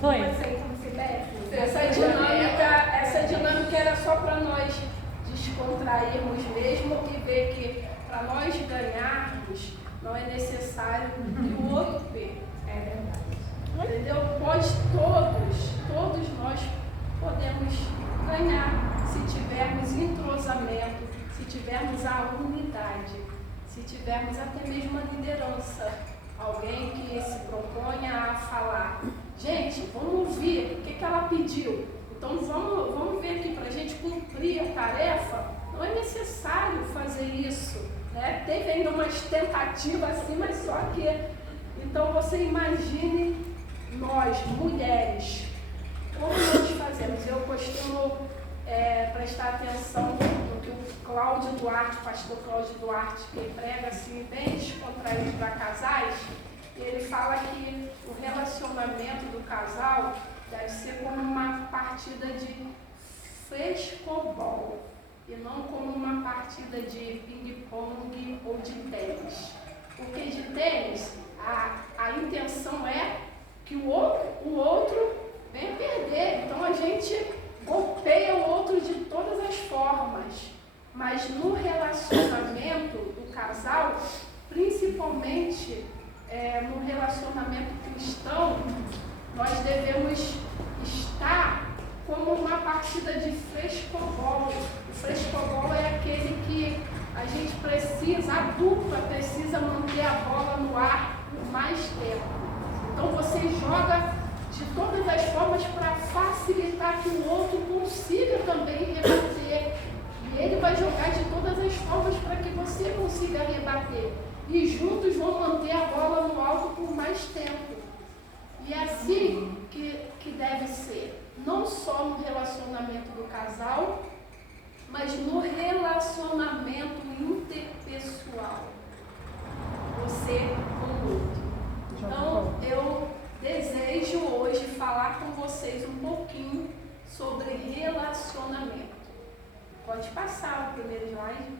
Foi. Essa dinâmica era só para nós descontrairmos mesmo e ver que para nós ganharmos não é necessário que o outro perca. É verdade. Entendeu? Pois todos nós podemos ganhar se tivermos entrosamento, se tivermos a unidade, se tivermos até mesmo a liderança. Alguém que se proponha a falar. Gente, vamos ouvir o que ela pediu. Então vamos ver aqui para a gente cumprir a tarefa. Não é necessário fazer isso. Né? Teve ainda umas tentativas assim, mas só que. Então você imagine nós, mulheres, como nós fazemos. Eu costumo prestar atenção no que o Cláudio Duarte, o pastor Cláudio Duarte, que prega assim, bem descontraído para casais, ele fala que o relacionamento do casal deve ser como uma partida de frescobol e não como uma partida de ping-pong ou de tênis. Porque de tênis, a intenção é que o outro venha perder. Então a gente golpeia o outro de todas as formas. Mas no relacionamento do casal, principalmente no relacionamento cristão, nós devemos estar como uma partida de frescobol. O frescobol é aquele que a gente precisa, a dupla precisa manter a bola no ar por mais tempo. Então você joga de todas as formas para facilitar que o outro consiga também rebater. E ele vai jogar de todas as formas para que você consiga rebater. E juntos vão manter a bola no alto por mais tempo. E é assim que deve ser. Não só no relacionamento do casal, mas no relacionamento interpessoal. Você com o outro. Então, eu desejo hoje falar com vocês um pouquinho sobre relacionamento. Pode passar o primeiro slide.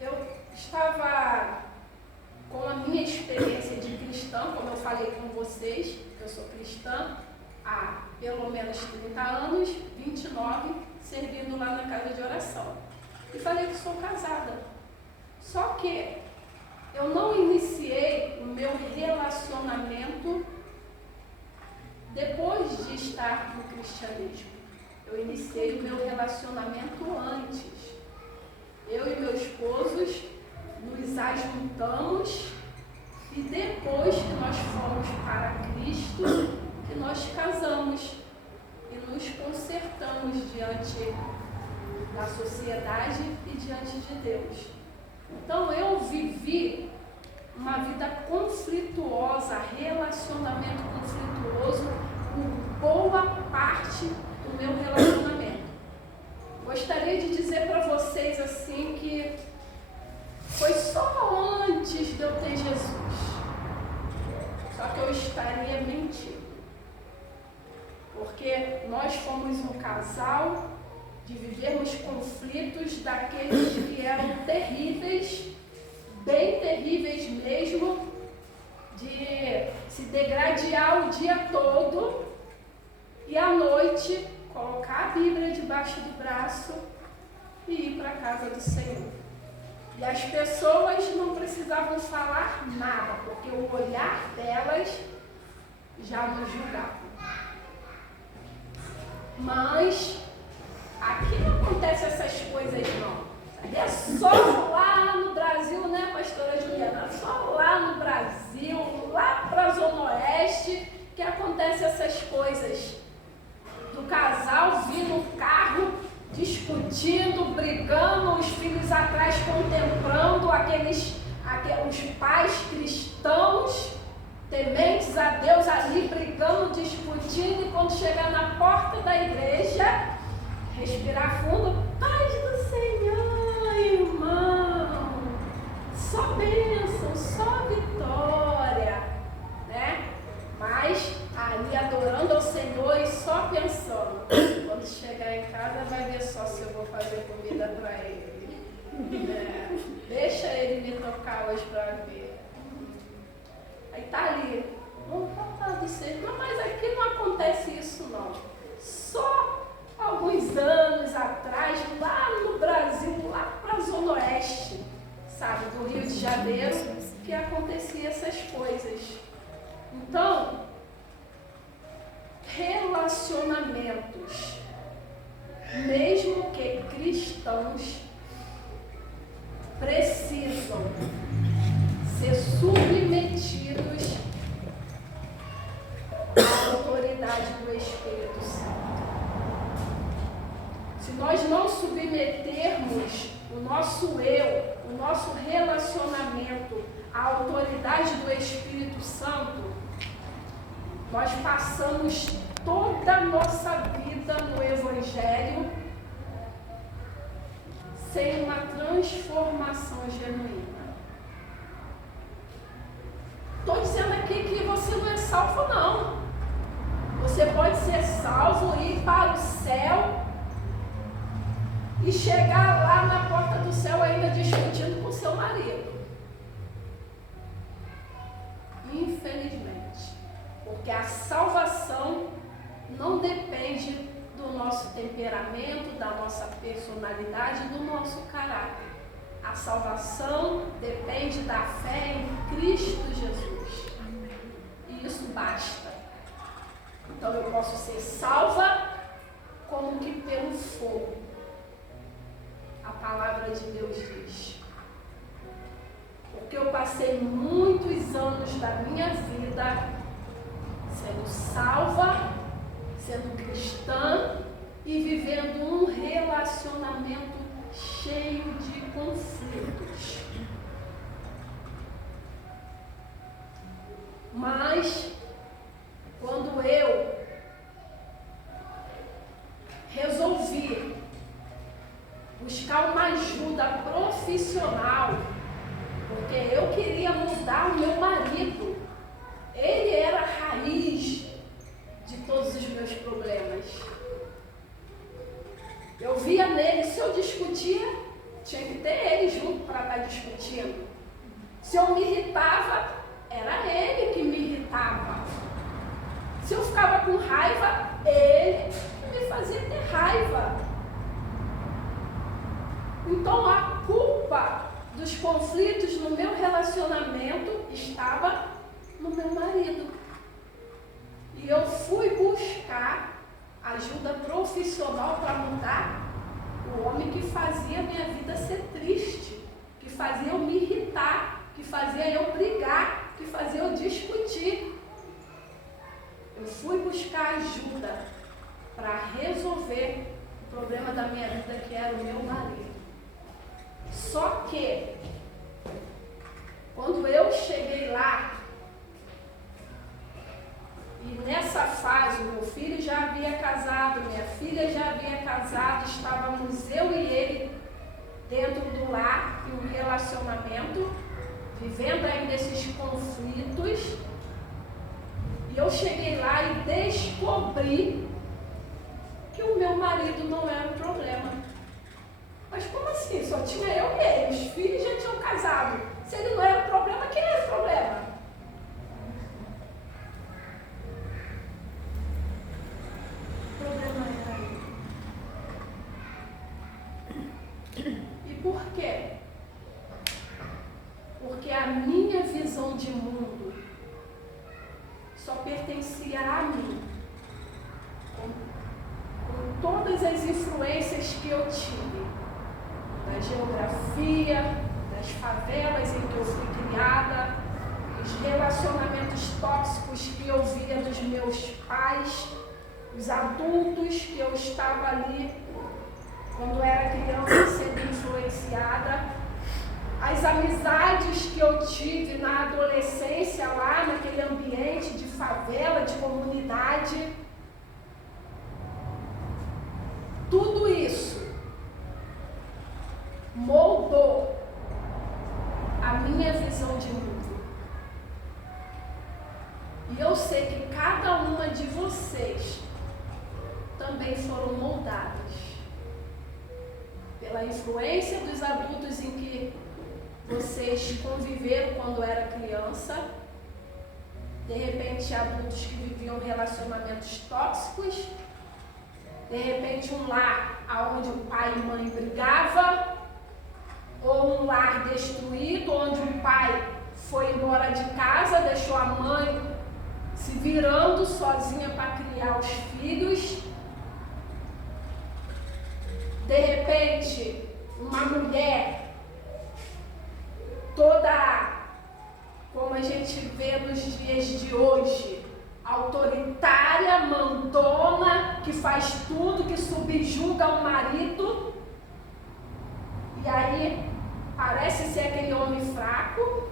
Eu estava com a minha experiência de cristã, como eu falei com vocês, eu sou cristã há pelo menos 30 anos, 29, servindo lá na casa de oração. E falei que sou casada. Só que eu não iniciei o meu relacionamento depois de estar no cristianismo. Eu iniciei o meu relacionamento antes. Eu e meu esposo nos ajuntamos e depois que nós fomos para Cristo, que nós casamos e nos consertamos diante da sociedade e diante de Deus. Então eu vivi uma vida conflituosa, relacionamento conflituoso por boa parte do meu relacionamento. Gostaria de dizer para vocês assim que foi só antes de eu ter Jesus. Só que eu estaria mentindo. Porque nós fomos um casal de vivermos conflitos daqueles que eram terríveis, bem terríveis mesmo, de se degradear o dia todo e à noite colocar a Bíblia debaixo do braço e ir para a casa do Senhor. E as pessoas não precisavam falar nada, porque o olhar delas já nos julgava. Mas aqui não acontece essas coisas não. É só lá no Brasil, né, pastora Juliana? Só lá no Brasil, lá para a Zona Oeste, que acontece essas coisas. Do casal vir no carro, discutindo, brigando, os filhos atrás contemplando os pais cristãos, tementes a Deus ali brigando, discutindo, e quando chegar na porta da igreja, respirar fundo, paz do Senhor, irmão, só bênção, só vitória, né? Mas ali adorando ao Senhor e só pensando, quando chegar em casa vai ver só se eu vou fazer comida para ele. Deixa ele me tocar hoje para ver. Aí tá ali, vamos a autoridade do Espírito Santo. Se nós não submetermos o nosso eu, o nosso relacionamento à autoridade do Espírito Santo, nós passamos toda a nossa vida no Evangelho sem uma transformação genuína. Estou dizendo aqui que você não é salvo, não. Você pode ser salvo, ir para o céu e chegar lá na porta do céu ainda discutindo com seu marido. Infelizmente. Porque a salvação não depende do nosso temperamento, da nossa personalidade, do nosso caráter. A salvação depende da fé em Cristo Jesus. E isso basta. Então eu posso ser salva como que pelo fogo. A palavra de Deus diz. Porque eu passei muitos anos da minha vida sendo salva, sendo cristã e vivendo um relacionamento cheio de conflitos. Mas, quando eu resolvi buscar uma ajuda profissional, porque eu queria mudar o meu marido, ele era a raiz de todos os meus problemas. Eu via nele, se eu discutia, tinha que ter ele junto para estar discutindo. Se eu me irritava, era ele que me irritava. Se eu ficava com raiva, ele me fazia ter raiva. Então a culpa dos conflitos no meu relacionamento estava no meu marido. E eu fui buscar ajuda profissional para mudar o homem que fazia minha vida ser triste, que fazia eu me irritar, que fazia eu brigar, que fazia eu discutir. Eu fui buscar ajuda para resolver o problema da minha vida, que era o meu marido. Só que, quando eu cheguei lá, e nessa fase, meu filho já havia casado, minha filha já havia casado, estávamos eu e ele dentro do lar, em um relacionamento, vivendo ainda esses conflitos. E eu cheguei lá e descobri que o meu marido não era o problema. Mas como assim? Só tinha eu e ele, os filhos já tinham casado. Se ele não era o problema, quem era o problema? O problema era ele. E por quê? Porque a minha visão de mundo só pertencia a mim. Com todas as influências que eu tive, da geografia, das favelas em que eu fui criada, os relacionamentos tóxicos que eu via dos meus pais, os adultos que eu estava ali quando era criança sendo influenciada, as amizades que eu tive na adolescência lá naquele ambiente de favela, de comunidade, tudo isso moldou a minha visão de mundo. E eu sei que cada uma de vocês também foram moldadas pela influência dos adultos em que vocês conviveram quando era criança, de repente adultos que viviam relacionamentos tóxicos, de repente um lar onde o pai e mãe brigavam, ou um lar destruído, onde o pai foi embora de casa, deixou a mãe se virando sozinha para criar os filhos. De repente, uma mulher toda, como a gente vê nos dias de hoje, autoritária, mandona, que faz tudo, que subjuga o marido. E aí parece ser aquele homem fraco.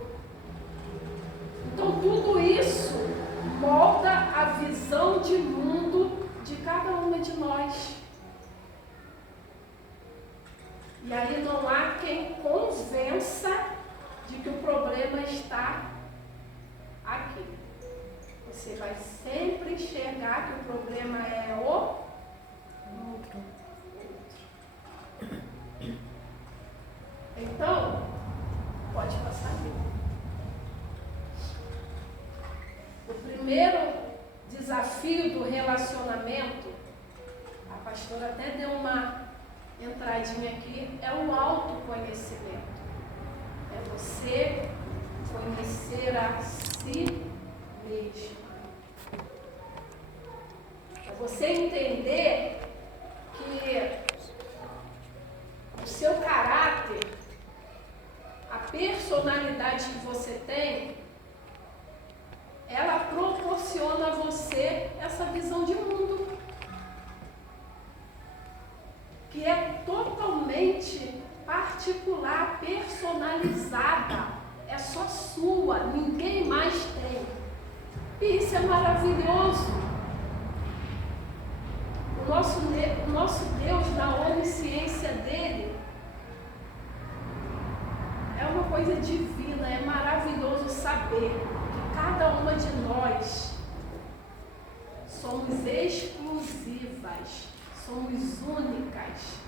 Então tudo isso molda a visão de mundo de cada uma de nós. E aí não há quem convença de que o problema está aqui. Você vai sempre enxergar que o problema é o outro. Então, pode passar aqui. O primeiro desafio do relacionamento, a pastora até deu uma entradinha aqui, é o autoconhecimento. É você conhecer a si mesmo. É você entender que o seu caráter, a personalidade que você tem, ela proporciona a você essa visão de mundo, que é totalmente particular, personalizada, é só sua, ninguém mais tem. E isso é maravilhoso. O nosso Deus, na onisciência dele, é uma coisa divina, é maravilhoso saber que cada uma de nós somos exclusivas, somos únicas.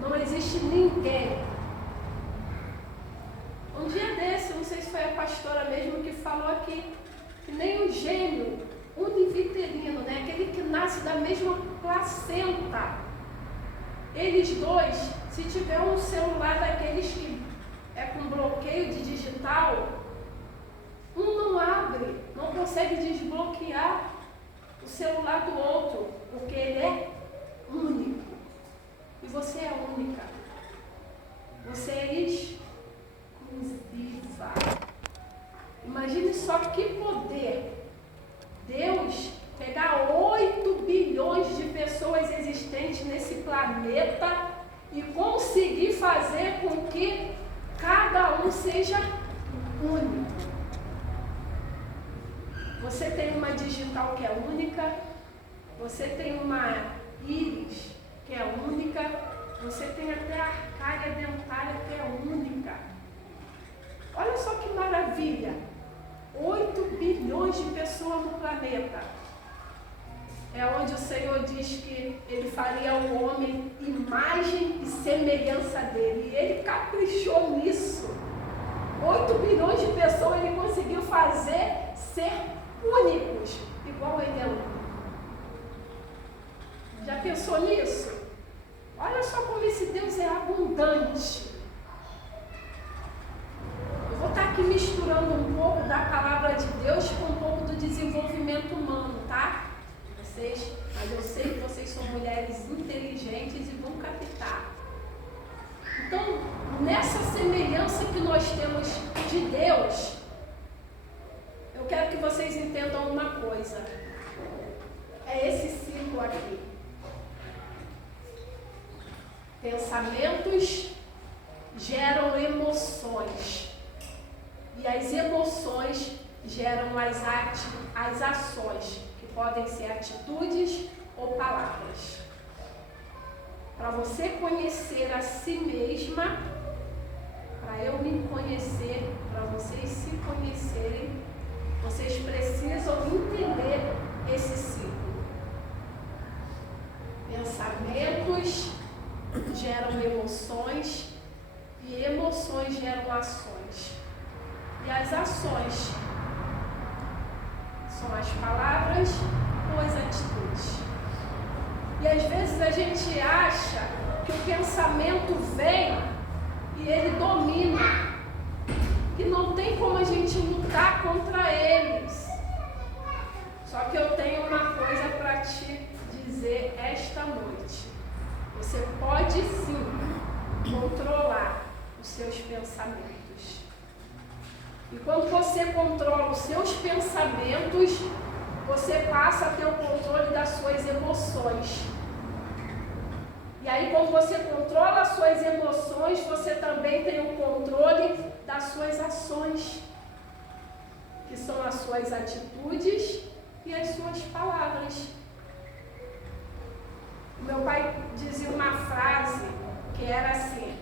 Não existe ninguém. Um dia desse, não sei se foi a pastora mesmo que falou aqui, que nem o gêmeo univiterino, né? Aquele que nasce da mesma placenta. Eles dois, se tiver um celular daqueles que é com bloqueio de digital, um não abre, não consegue desbloquear o celular do outro, porque ele é único. E você é única. Você é exclusiva. Imagine só que poder. Deus pegar 8 bilhões de pessoas existentes nesse planeta e conseguir fazer com que cada um seja único. Você tem uma digital que é única, você tem uma íris que é única, você tem até a arcária dentária que é única. Olha só que maravilha! 8 bilhões de pessoas no planeta. É onde o Senhor diz que Ele faria o homem imagem e semelhança dele. E Ele caprichou nisso. 8 bilhões de pessoas Ele conseguiu fazer ser únicos, igual Ele é único. Já pensou nisso? Olha só como esse Deus é abundante. Eu vou estar aqui misturando um pouco da palavra de Deus com um pouco do desenvolvimento humano, tá? Mas eu sei que vocês são mulheres inteligentes e vão captar. Então, nessa semelhança que nós temos de Deus, eu quero que vocês entendam uma coisa. É esse ciclo aqui. Pensamentos geram emoções. E as emoções geram as ações, que podem ser atitudes ou palavras. Para você conhecer a si mesma, para eu me conhecer, para vocês se conhecerem, vocês precisam entender esse ciclo. Pensamentos geram emoções e emoções geram ações. E as ações são as palavras ou as atitudes. E às vezes a gente acha que o pensamento vem e ele domina, que não tem como a gente lutar contra eles. Só que eu tenho uma coisa para te dizer esta noite. Você pode sim controlar os seus pensamentos. E quando você controla os seus pensamentos, você passa a ter o controle das suas emoções. E aí, quando você controla as suas emoções, você também tem o controle das suas ações, que são as suas atitudes e as suas palavras. Meu pai dizia uma frase que era assim: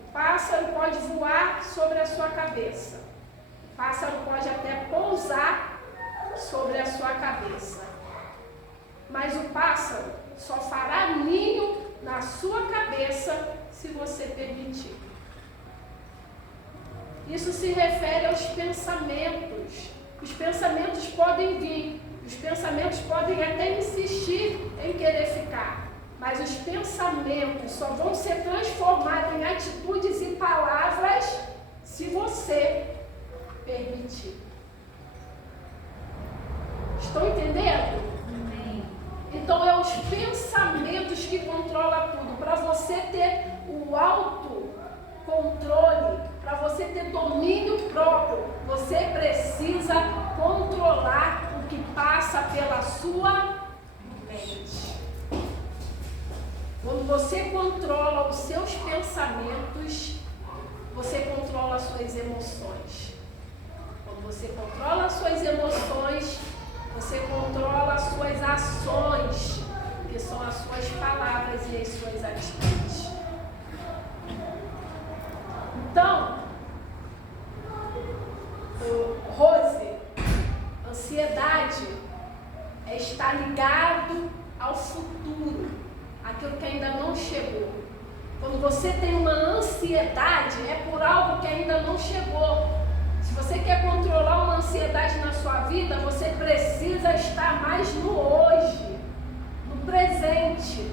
o pássaro pode voar sobre a sua cabeça, o pássaro pode até pousar sobre a sua cabeça, mas o pássaro só fará ninho na sua cabeça se você permitir. Isso se refere aos pensamentos. Os pensamentos podem vir, os pensamentos podem até insistir em querer ficar, mas os pensamentos só vão ser transformados em atitudes e palavras se você permitir. Estão entendendo? Então é os pensamentos que controlam tudo. Para você ter o autocontrole, para você ter domínio próprio, você precisa controlar o que passa pela sua mente. Quando você controla os seus pensamentos, você controla as suas emoções. Quando você controla as suas emoções, você controla as suas ações, que são as suas palavras e as suas atitudes. Então, Rose, ansiedade é estar ligado ao futuro, aquilo que ainda não chegou. Quando você tem uma ansiedade, é por algo que ainda não chegou. Se você quer controlar uma ansiedade na sua vida, você precisa estar mais no hoje, no presente.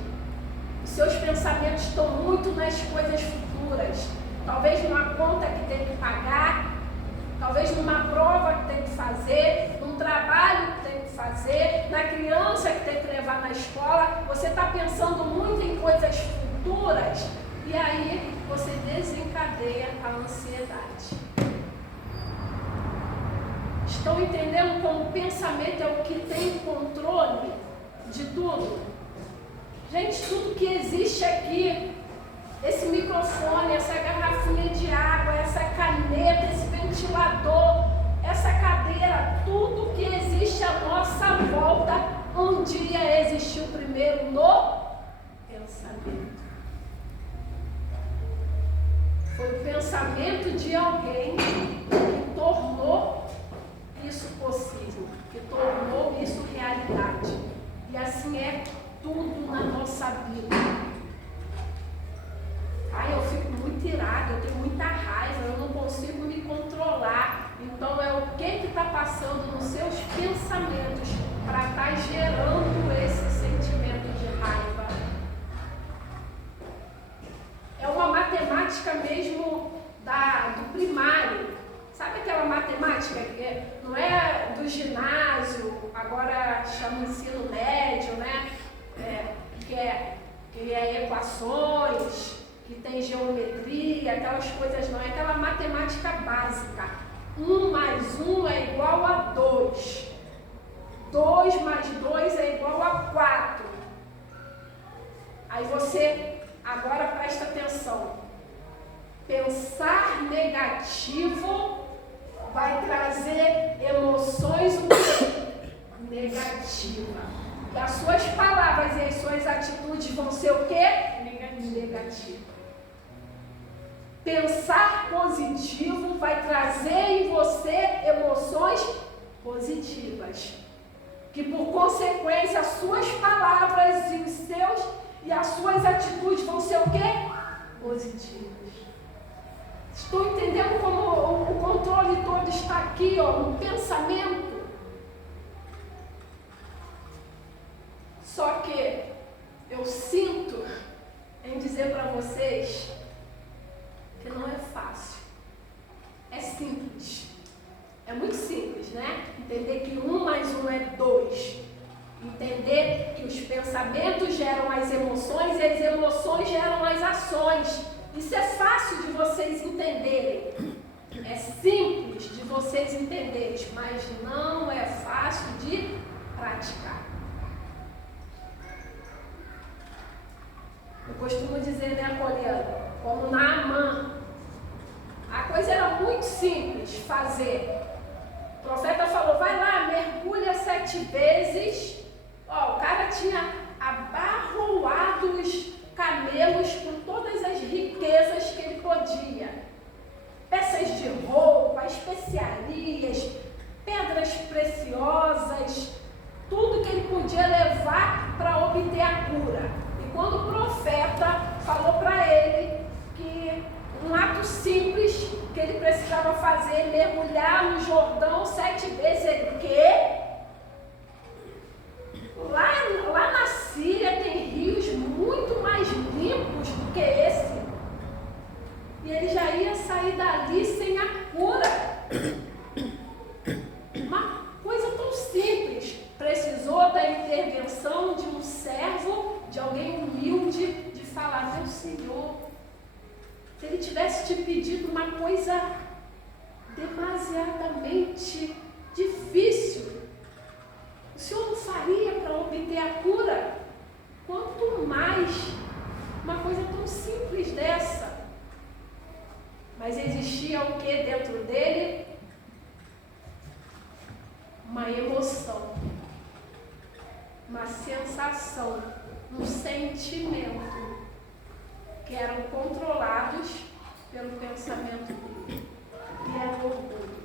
Os seus pensamentos estão muito nas coisas futuras. Talvez numa conta que tem que pagar, talvez numa prova que tem que fazer, num trabalho que tem que fazer, na criança que tem que levar na escola. Você está pensando muito em coisas futuras e aí você desencadeia a ansiedade. Estão entendendo como o pensamento é o que tem controle de tudo? Gente, tudo que existe aqui, esse microfone, essa garrafinha de água, essa caneta, esse ventilador, essa cadeira, tudo que existe à nossa volta, um dia existiu primeiro no pensamento. Foi o pensamento de alguém que tornou isso possível, que tornou isso realidade. E assim é tudo na nossa vida. Ai, eu fico muito irada, eu tenho muita raiva, eu não consigo me controlar. Então é o que está passando nos seus pensamentos para estar gerando esse sentimento de raiva. É uma matemática mesmo do primário. Sabe aquela matemática que não é do ginásio, agora chama ensino médio, né? Que é equações, que tem geometria, aquelas coisas não. É aquela matemática básica. 1 mais 1 é igual a 2. 2 mais 2 é igual a 4. Aí você, agora presta atenção. Pensar negativo vai trazer emoções negativas. E as suas palavras e as suas atitudes vão ser o quê? Negativa. Pensar positivo vai trazer em você emoções positivas. Que por consequência as suas palavras e as suas atitudes vão ser o quê? Positivas. Estou entendendo como o controle todo está aqui, no pensamento. Só que eu sinto em dizer para vocês que não é fácil. É simples. É muito simples, né? Entender que 1 mais 1 é 2. Entender que os pensamentos geram as emoções e as emoções geram as ações. Isso é fácil de vocês entenderem. É simples de vocês entenderem, mas não é fácil de praticar. Eu costumo dizer, né, Poliana, como Naamã, a coisa era muito simples fazer. O profeta falou, vai lá, mergulha 7 vezes. Ó, o cara tinha abarroado os camelos com todas as riquezas que ele podia. Peças de roupa, especiarias, pedras preciosas, tudo que ele podia levar para obter a cura. E quando o profeta falou para ele que um ato simples que ele precisava fazer, mergulhar no Jordão 7 vezes, ele, quê? Lá na Síria tem rios muito mais limpos do que esse. E ele já ia sair dali sem a cura. Uma coisa tão simples. Precisou da intervenção de um servo, de alguém humilde, de falar, meu Senhor, se ele tivesse te pedido uma coisa demasiadamente difícil, o Senhor não faria para obter a cura? Quanto mais uma coisa tão simples dessa. Mas existia o que dentro dele? Uma emoção, uma sensação, um sentimento que eram controlados pelo pensamento dele, que era o orgulho.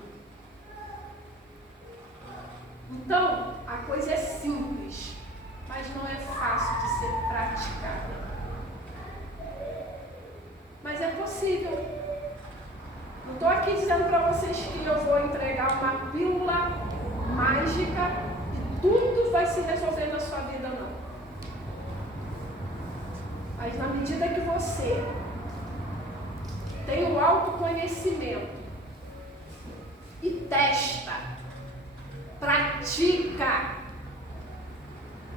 Então, a coisa é simples, mas não é fácil de ser praticada. Mas é possível. Não estou aqui dizendo para vocês que eu vou entregar uma pílula mágica e tudo vai se resolver na sua vida, não. Mas na medida que você tem o autoconhecimento e testa, pratica,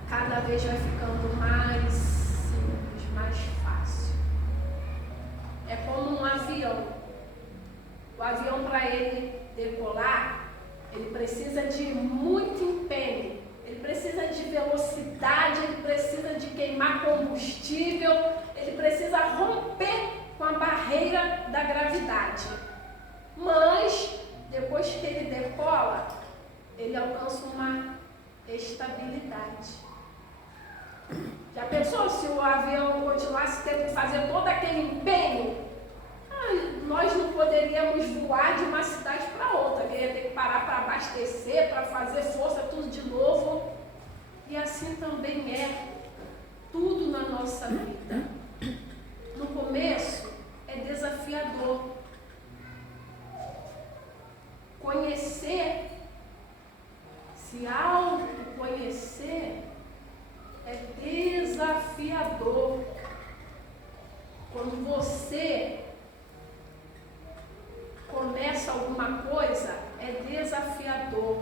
cada vez vai ficando mais simples, mais fácil. É como um avião. O avião, para ele decolar, ele precisa de muito empenho, ele precisa de velocidade, ele precisa de queimar combustível, ele precisa romper com a barreira da gravidade. Mas, depois que ele decola, ele alcança uma estabilidade. Já pensou se o avião continuasse tendo que fazer todo aquele empenho? Nós não poderíamos voar de uma cidade para outra, que ia ter que parar para abastecer, para fazer força, tudo de novo. E assim também é tudo na nossa vida. No começo é desafiador. Conhecer, se autoconhecer, é desafiador. Quando você começa alguma coisa, é desafiador.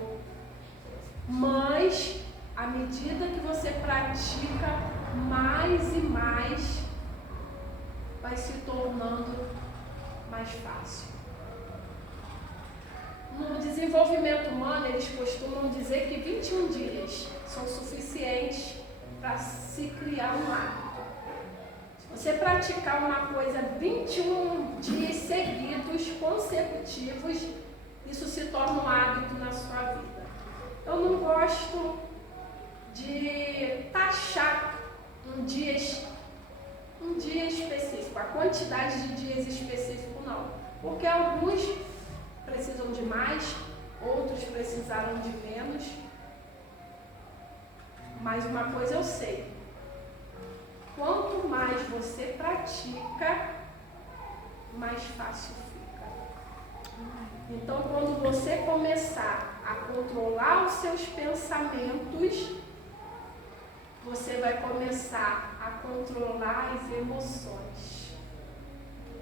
Mas, à medida que você pratica, mais e mais vai se tornando mais fácil. No desenvolvimento humano, eles costumam dizer que 21 dias são suficientes para se criar um hábito. Você praticar uma coisa 21 dias seguidos, consecutivos, isso se torna um hábito na sua vida. Eu não gosto de taxar um dia específico, a quantidade de dias específico não. Porque alguns precisam de mais, outros precisaram de menos. Mas uma coisa eu sei. Quanto mais você pratica, mais fácil fica. Então, quando você começar a controlar os seus pensamentos, você vai começar a controlar as emoções.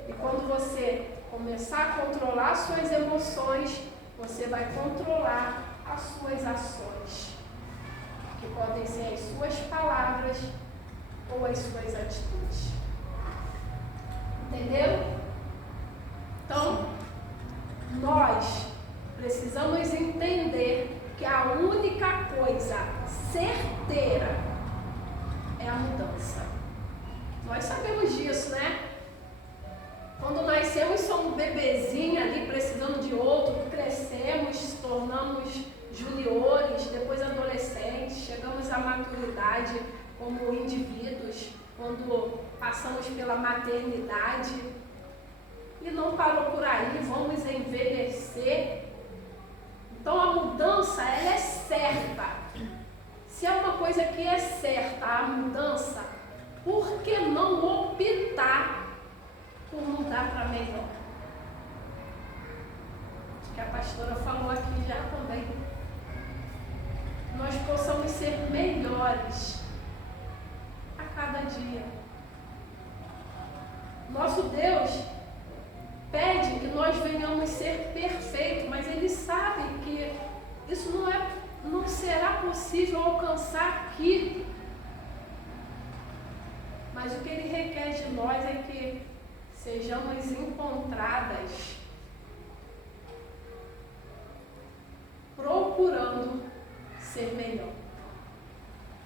E quando você começar a controlar suas emoções, você vai controlar as suas ações, que podem ser as suas palavras ou as suas atitudes. Entendeu? Então, como indivíduos, quando passamos pela maternidade, e não parou por aí, vamos envelhecer. Então a mudança, ela é certa. Se é uma coisa que é certa, a mudança, por que não optar por mudar para melhor? Que a pastora falou aqui já também. Nós possamos ser melhores a cada dia. Nosso Deus pede que nós venhamos ser perfeitos, mas Ele sabe que isso não será possível alcançar aqui. Mas o que Ele requer de nós é que sejamos encontradas procurando ser melhor.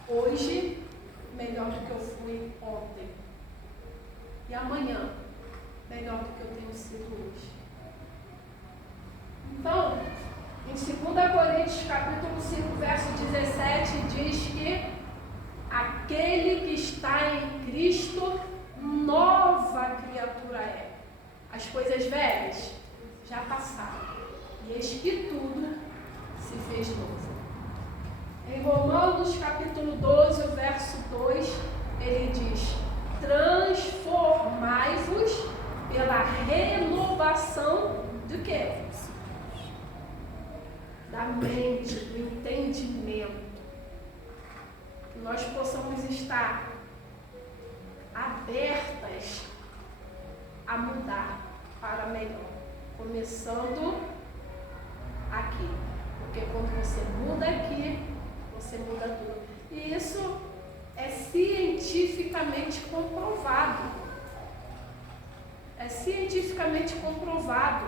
Hoje, melhor do que eu fui ontem. E amanhã, melhor do que eu tenho sido hoje. Então, em 2 Coríntios, capítulo 5, verso 17, diz que aquele que está em Cristo, nova criatura é. As coisas velhas já passaram. E eis que tudo se fez novo. Em Romanos, capítulo 12, o verso 2, ele diz: transformai-vos pela renovação do quê? Da mente, do entendimento. Que nós possamos estar abertas a mudar para melhor. Começando aqui. Porque quando você muda aqui, você muda tudo. E isso é cientificamente comprovado. É cientificamente comprovado.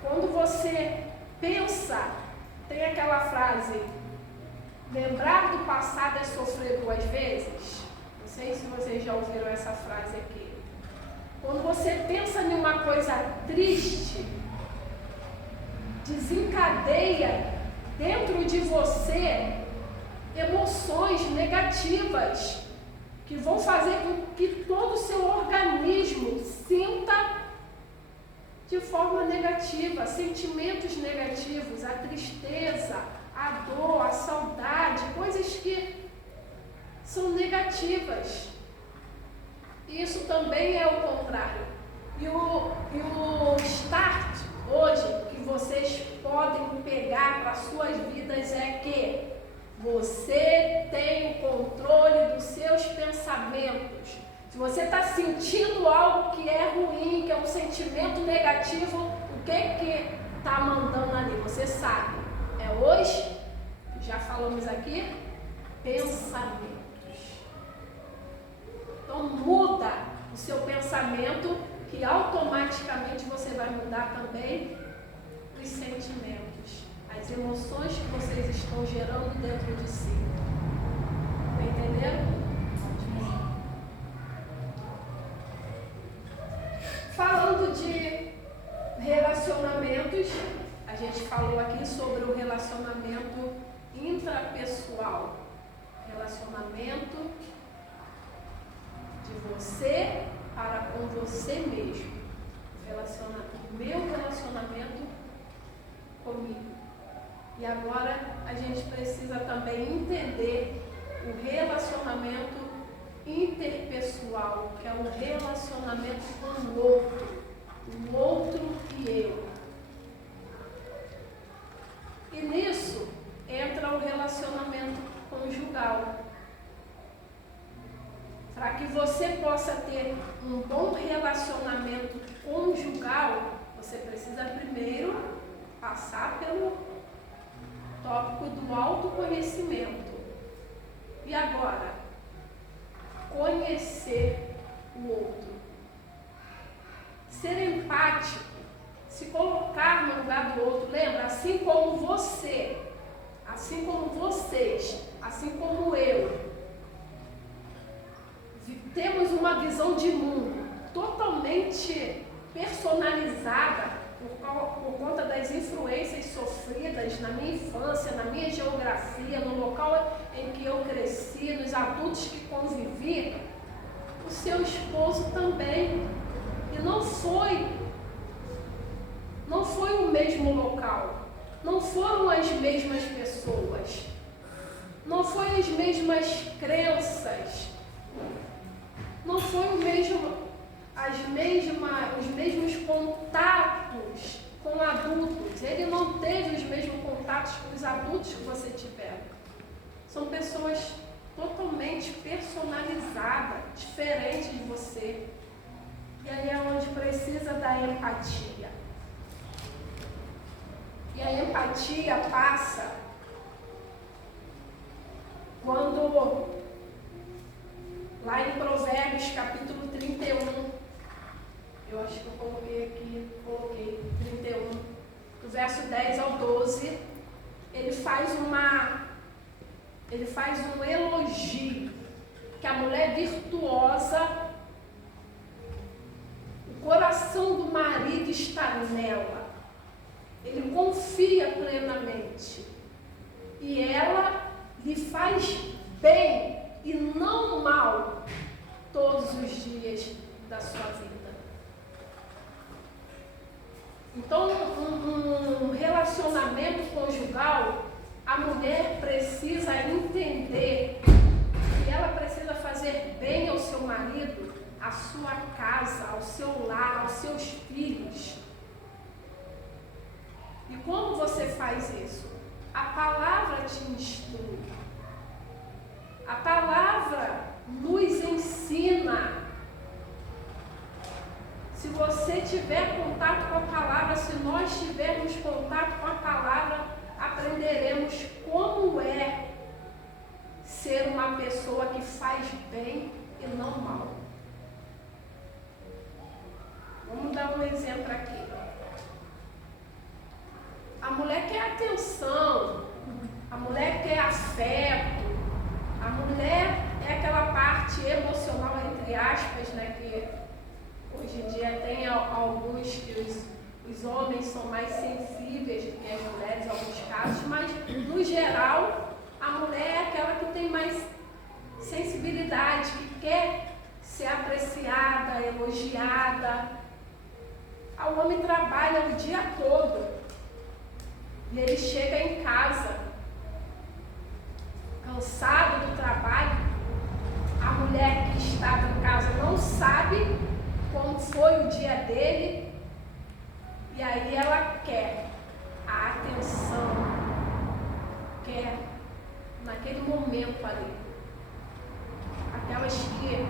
Quando você pensa, tem aquela frase, lembrar do passado é sofrer 2 vezes. Não sei se vocês já ouviram essa frase aqui. Quando você pensa em uma coisa triste, desencadeia dentro de você emoções negativas que vão fazer com que todo o seu organismo sinta de forma negativa, sentimentos negativos, a tristeza, a dor, a saudade, coisas que são negativas. Isso também é o contrário. E o start hoje que vocês podem pegar para suas vidas é que você tem o controle dos seus pensamentos. Se você está sentindo algo que é ruim, que é um sentimento negativo, o que está mandando ali? Você sabe. É hoje, já falamos aqui, pensamentos. Então muda o seu pensamento, que automaticamente você vai mudar também os sentimentos, as emoções que vocês estão gerando dentro de si. Tá entendendo? Falando de relacionamentos, a gente falou aqui sobre o relacionamento intrapessoal. Relacionamento de você para com você mesmo. Meu relacionamento comigo. E agora a gente precisa também entender o relacionamento interpessoal, que é o relacionamento com o outro e eu. E nisso entra o relacionamento conjugal. Para que você possa ter um bom relacionamento conjugal, você precisa primeiro passar pelo tópico do autoconhecimento. E agora, conhecer o outro. Ser empático, se colocar no lugar do outro. Lembra? Assim como você, assim como vocês, assim como eu, temos uma visão de mundo totalmente personalizada por conta das influências sofridas vidas, na minha infância, na minha geografia, no local em que eu cresci, nos adultos que convivi, o seu esposo também. E não foi o mesmo local, não foram as mesmas pessoas, não foram as mesmas crenças, não foi os mesmos contatos com adultos. Ele não teve os mesmos contatos com os adultos que você tiver. São pessoas totalmente personalizadas, diferentes de você. E aí é onde precisa da empatia. E a empatia passa quando, lá em Provérbios capítulo 31, eu acho que eu coloquei 31, do verso 10 ao 12, ele faz um elogio, que a mulher virtuosa, o coração do marido está nela, ele confia plenamente, e ela lhe faz bem e não mal todos os dias da sua vida. Então, um relacionamento conjugal, a mulher precisa entender que ela precisa fazer bem ao seu marido, à sua casa, ao seu lar, aos seus filhos. E como você faz isso? A palavra te instrui. A palavra nos ensina. Se você tiver contato com a palavra, se nós tivermos contato com a palavra, aprenderemos como é ser uma pessoa que faz bem e não mal. Vamos dar um exemplo aqui. A mulher quer atenção, a mulher quer afeto, a mulher é aquela parte emocional, entre aspas, né, que hoje em dia tem alguns que os homens são mais sensíveis do que as mulheres em alguns casos, mas no geral a mulher é aquela que tem mais sensibilidade, que quer ser apreciada, elogiada. O homem trabalha o dia todo e ele chega em casa cansado do trabalho. A mulher que estava em casa não sabe como foi o dia dele, e aí ela quer a atenção, quer naquele momento ali. Aquelas que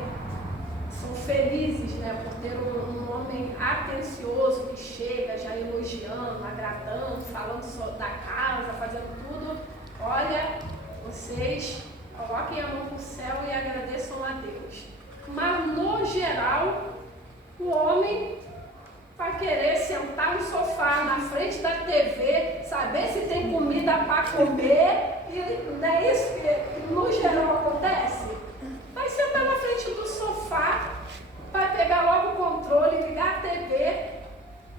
são felizes, né, por ter um homem atencioso que chega já elogiando, agradando, falando só da casa, fazendo tudo. Olha, vocês coloquem a mão para o céu e agradeçam a Deus. Mas no geral, o homem vai querer sentar no sofá, na frente da TV, saber se tem comida para comer, e não é isso que no geral acontece? Vai sentar na frente do sofá, vai pegar logo o controle, ligar a TV,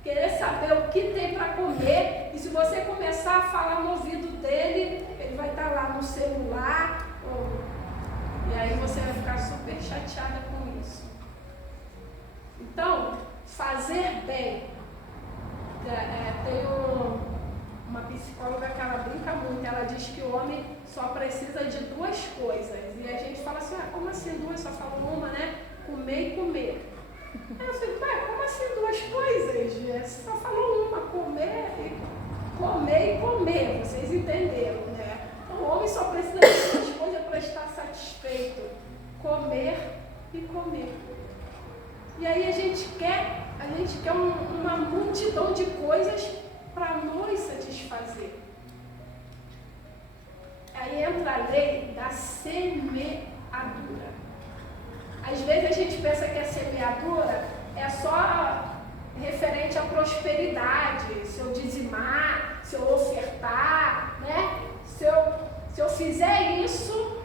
querer saber o que tem para comer, e se você começar a falar no ouvido dele, ele vai estar lá no celular, e aí você vai ficar super chateada com isso. Então, fazer bem. Tem uma psicóloga que ela brinca muito, ela diz que o homem só precisa de duas coisas. E a gente fala assim, como assim duas? Só fala uma, né? Comer e comer. Aí eu falei, como assim duas coisas? Só falou uma, comer e comer. Vocês entenderam, né? Então o homem só precisa de duas coisas para estar satisfeito. Comer e comer. E aí a gente quer uma multidão de coisas para nos satisfazer. Aí entra a lei da semeadura. Às vezes a gente pensa que a semeadura é só referente à prosperidade, se eu dizimar, se eu ofertar, né? Se eu fizer isso,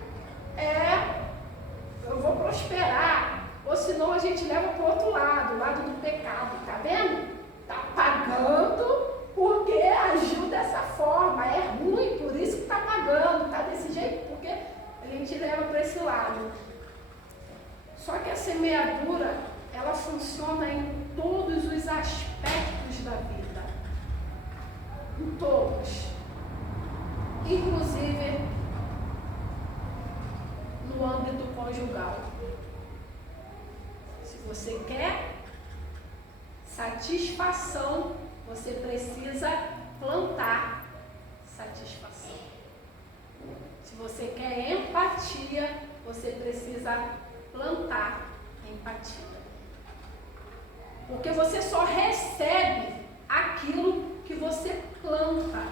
eu vou prosperar. Ou senão a gente leva para o outro lado, o lado do pecado, tá vendo? Tá pagando porque agiu dessa forma, Só que a semeadura, ela funciona em todos os aspectos da vida. Em todos. Inclusive no âmbito conjugal. Se você quer satisfação, você precisa plantar satisfação. Se você quer empatia, você precisa plantar empatia. Porque você só recebe aquilo que você planta.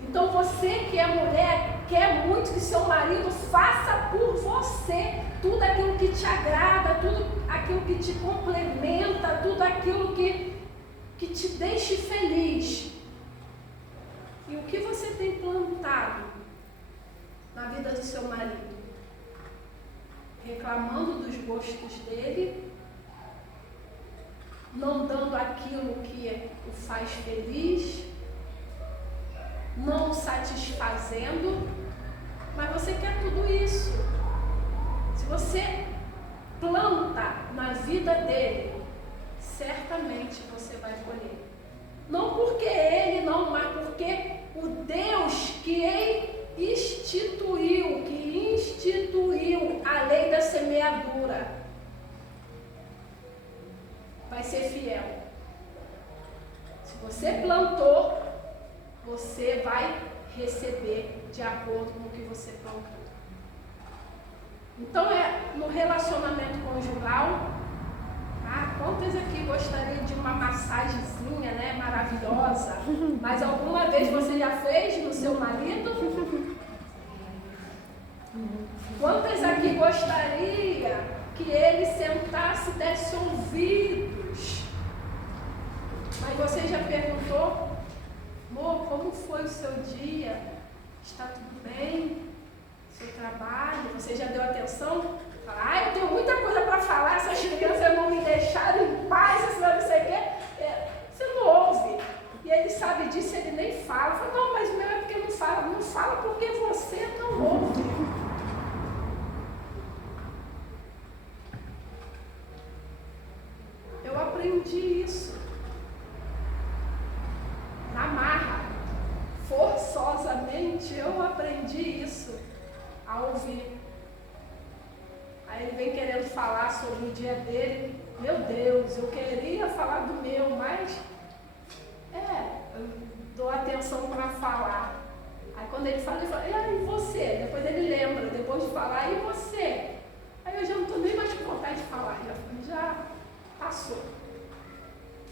Então você que é mulher, quer muito que seu marido faça por você tudo aquilo que te agrada, tudo aquilo que te complementa, tudo aquilo que te deixe feliz. E o que você tem plantado na vida do seu marido? Reclamando dos gostos dele, não dando aquilo que o faz feliz, não o satisfazendo, mas você quer tudo isso. Se você planta na vida dele, certamente você vai colher. Não porque ele não, mas porque o Deus que instituiu a lei da semeadura vai ser fiel. Se você plantou, você vai receber de acordo com o que você plantou. Então, no relacionamento conjugal, quantas aqui gostariam de uma massagenzinha, né, maravilhosa? Mas alguma vez você já fez no seu marido? Quantas aqui gostaria que ele sentasse e desse ouvidos? Mas você já perguntou? Amor, como foi o seu dia? Está tudo bem? Seu trabalho? Você já deu atenção? Fala, eu tenho muita coisa para falar, essas crianças não me deixaram em paz, essa não sei o quê. Você não ouve. E ele sabe disso, ele nem fala. Fala, não, mas o meu é porque não fala. Não fala porque você não ouve. Eu aprendi isso. Na marra, forçosamente, eu aprendi isso a ouvir. Aí ele vem querendo falar sobre o dia dele. Meu Deus, eu queria falar do meu, mas eu dou atenção para falar. Aí quando ele fala, e você? Depois ele lembra, depois de falar, e você? Aí eu já não estou nem mais com vontade de falar, já passou.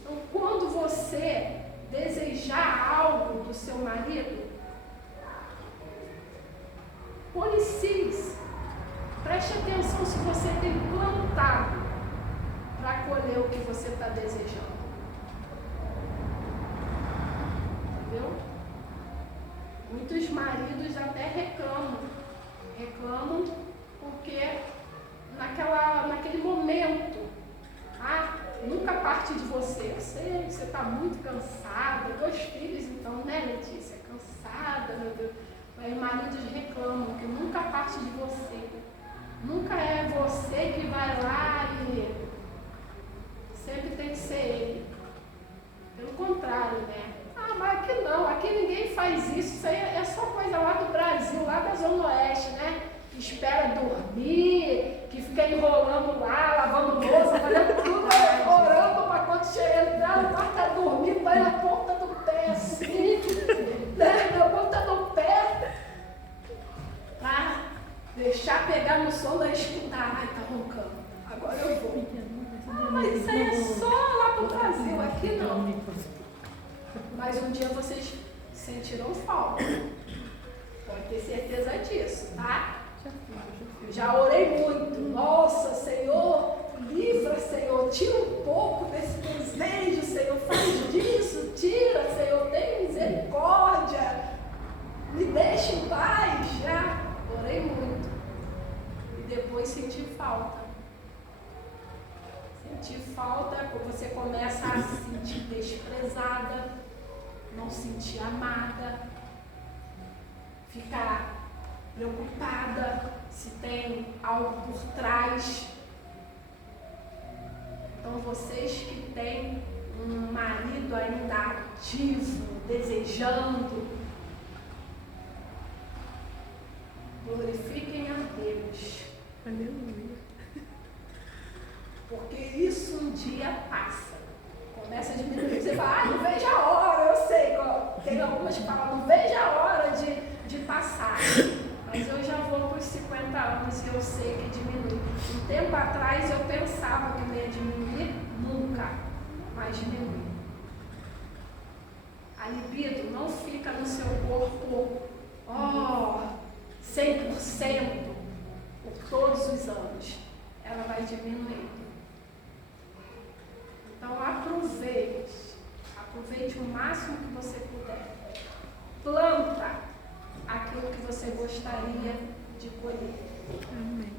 Então quando você desejar algo do seu marido, policie-se. Preste atenção se você tem plantado para colher o que você está desejando. Entendeu? Muitos maridos até reclamam. Reclamam porque naquele momento, nunca parte de você. Eu sei que você está muito cansada. 2 filhos então, né, Letícia? Cansada, meu Deus. Mas maridos reclamam que nunca parte de você. Nunca é você que vai lá e sempre tem que ser ele. Pelo contrário, né? Mas aqui não, aqui ninguém faz isso. Isso aí é só coisa lá do Brasil, lá da Zona Oeste, né? Que espera dormir, que fica enrolando lá, lavando louça, fazendo tudo, orando para quando entrar no quarto tá dormindo, vai na ponta do pé assim, né? Na ponta do pé. Deixar pegar no som da escutar. Tá roncando. Agora eu vou. Mas isso aí é só lá pro Brasil, aqui não. Mas um dia vocês sentiram falta. Pode ter certeza disso, tá? Eu já orei muito. Nossa, Senhor, livra, Senhor. Tira um pouco desse desejo, Senhor. Faz disso, tira, Senhor. Tem misericórdia. Me deixa em paz. Já orei muito. E depois senti falta. Sentir falta, você começa a se sentir desprezada, não se sentir amada, ficar preocupada se tem algo por trás. Então vocês que têm um marido ainda ativo, desejando, glorifiquem a Deus. Aleluia. Porque isso um dia passa. Começa a diminuir. Você fala, não vejo a hora, eu sei. Tem algumas que falam, não vejo a hora de passar. Mas eu já vou para os 50 anos e eu sei que diminui. Um tempo atrás eu pensava que não ia diminuir, nunca, mas diminui. A libido não fica no seu corpo, 100% por todos os anos. Ela vai diminuindo. Então aproveite o máximo que você puder. Planta aquilo que você gostaria de colher. Amém.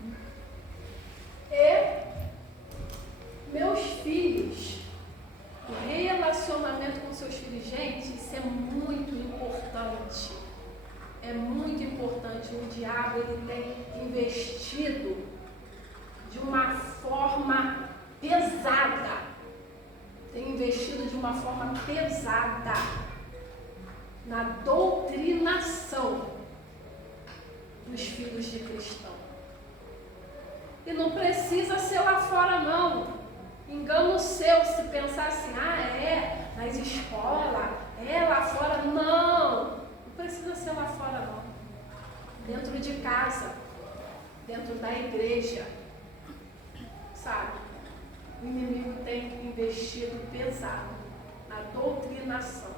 E meus filhos, o relacionamento com seus filhos, gente, isso é muito importante. É muito importante. O diabo, ele tem investido de uma forma pesada. Tem investido de uma forma pesada na doutrinação dos filhos de cristão. E não precisa ser lá fora, não. Engano seu se pensar assim, nas escolas, lá fora. Não precisa ser lá fora, não. Dentro de casa, dentro da igreja, sabe? O inimigo tem investido pesado na doutrinação.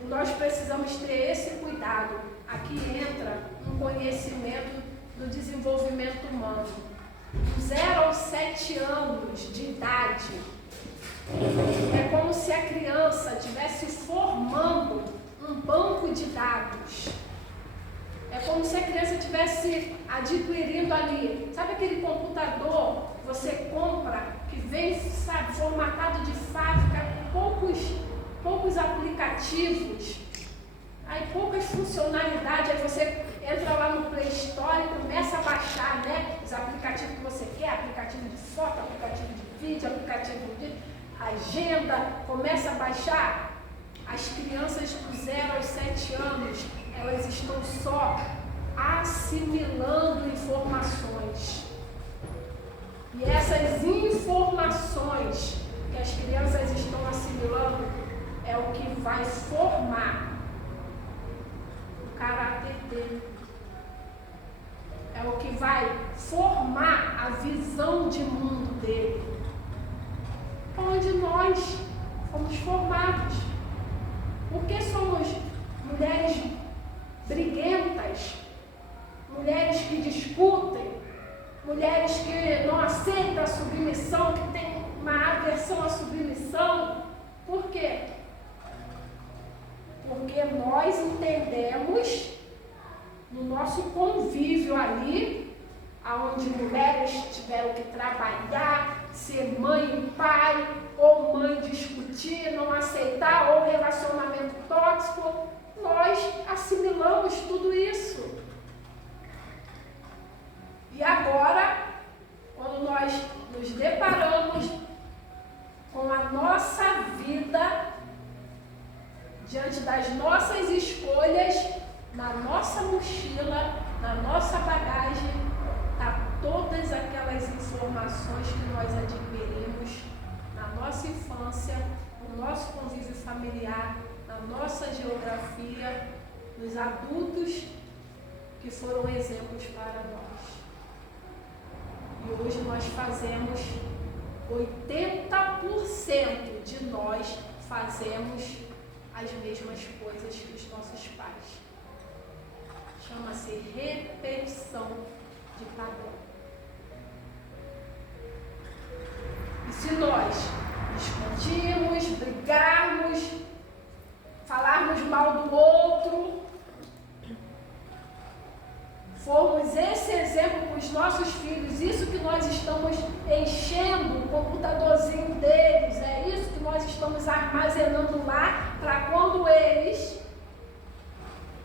E nós precisamos ter esse cuidado. Aqui entra um conhecimento do desenvolvimento humano. De 0 aos 7 anos de idade, é como se a criança estivesse formando um banco de dados. É como se a criança estivesse adquirindo ali. Sabe aquele computador que você compra, que vem, sabe, formatado de fábrica, poucos aplicativos, aí poucas funcionalidades, aí você entra lá no Play Store e começa a baixar, né, os aplicativos que você quer, aplicativo de foto, aplicativo de vídeo, aplicativo de agenda, começa a baixar. As crianças dos 0 aos 7 anos, elas estão só assimilando informações. E essas informações que as crianças estão assimilando é o que vai formar o caráter dele. É o que vai formar a visão de mundo dele. Onde nós fomos formados. Porque somos mulheres briguentas, mulheres que discutem, mulheres que não aceitam a submissão, que têm uma aversão à submissão. Por quê? Porque nós entendemos no nosso convívio ali, onde mulheres tiveram que trabalhar, ser mãe e pai, ou mãe discutir, não aceitar, ou relacionamento tóxico, nós assimilamos tudo isso. E agora, quando nós nos deparamos com a nossa vida, diante das nossas escolhas, na nossa mochila, na nossa bagagem, tá todas aquelas informações que nós adquirimos na nossa infância, no nosso convívio familiar, na nossa geografia, nos adultos que foram exemplos para nós. E hoje nós fazemos 80% de nós fazemos as mesmas coisas que os nossos pais. Chama-se repetição de padrão. E se nós discutirmos, brigarmos, falarmos mal do outro, formos esse exemplo para os nossos filhos, isso que nós estamos enchendo o computadorzinho deles, é isso que nós estamos armazenando lá, para quando eles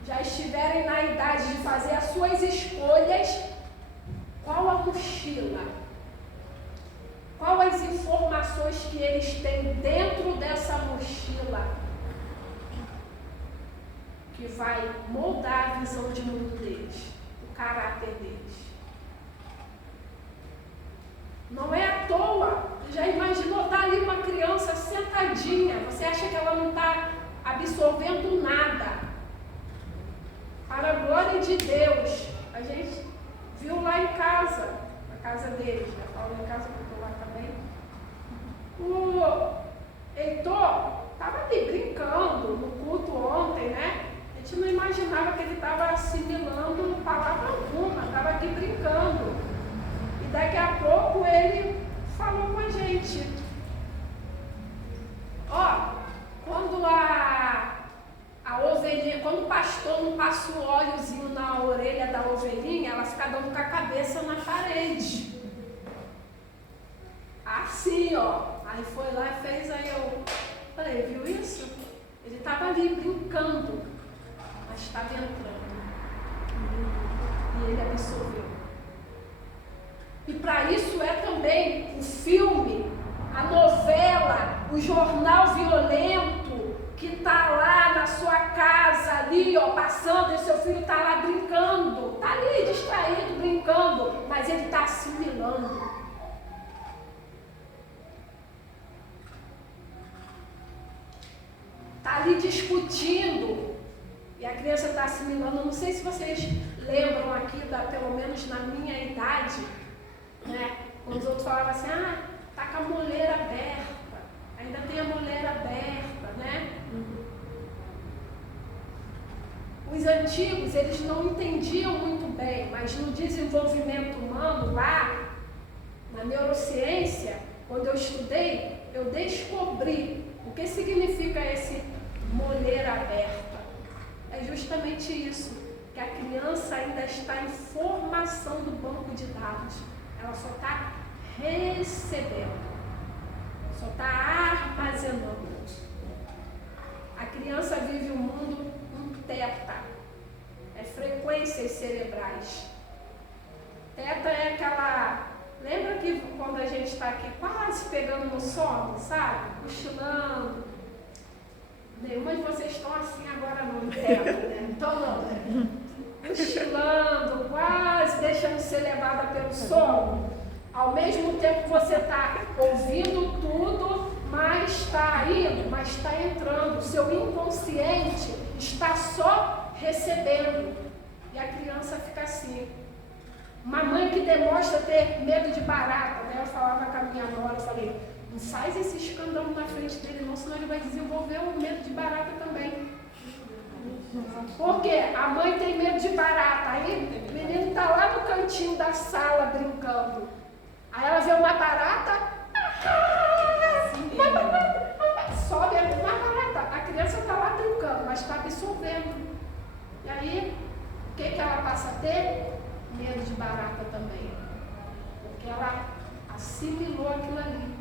já estiverem estiverem na idade de fazer as suas escolhas, qual a mochila? Qual as informações que eles têm dentro dessa mochila que vai moldar a visão de mundo deles, o caráter deles? Não é à toa. Já imaginou, tá ali uma criança sentadinha, você acha que ela não está absorvendo nada? Para a glória de Deus, a gente viu lá em casa, na casa deles, já falo em casa porque eu estou lá também. O Heitor estava ali brincando no culto ontem, né? A gente não imaginava que ele estava assimilando palavra alguma, estava aqui brincando. E daqui a pouco ele falou com a gente. Ó, quando a ovelhinha, quando o pastor não passa o óleozinho na orelha da ovelhinha, ela fica dando com a cabeça na parede. Assim, ó. Aí foi lá e fez, aí eu falei, viu isso? Ele estava ali brincando, mas estava entrando. E ele absorveu. E para isso é também o filme, a novela, o jornal violento que está lá na sua casa, ali, ó, passando, e seu filho está lá brincando, está ali distraído, brincando, mas ele está assimilando. Está ali discutindo, e a criança está assimilando. Não sei se vocês lembram aqui, pelo menos na minha idade, né? Quando os outros falavam assim, tá com a moleira aberta, ainda tem a moleira aberta, né? Os antigos, eles não entendiam muito bem, mas no desenvolvimento humano, lá, na neurociência, quando eu estudei, eu descobri o que significa esse moleira aberta. É justamente isso, que a criança ainda está em formação do banco de dados. Ela só está recebendo, só está armazenando. A criança vive um mundo teta, é frequências cerebrais. Teta é aquela... Lembra que quando a gente está aqui quase pegando no sono, sabe? Cochilando. Nenhuma de vocês estão assim agora não, teta, né? Então não, né? Cochilando, quase deixando ser levada pelo sono. Ao mesmo tempo você está ouvindo tudo, mas está indo, mas está entrando. O seu inconsciente está só recebendo. E a criança fica assim. Uma mãe que demonstra ter medo de barata, né? Eu falava com a minha nora, eu falei, não faz esse escândalo na frente dele não, senão ele vai desenvolver o medo de barata também. Porque a mãe tem medo de barata, aí o menino está lá no cantinho da sala brincando. Aí ela vê uma barata, sobe uma barata. A criança está lá brincando, mas está absorvendo. E aí, o que ela passa a ter? Medo de barata também. Porque ela assimilou aquilo ali.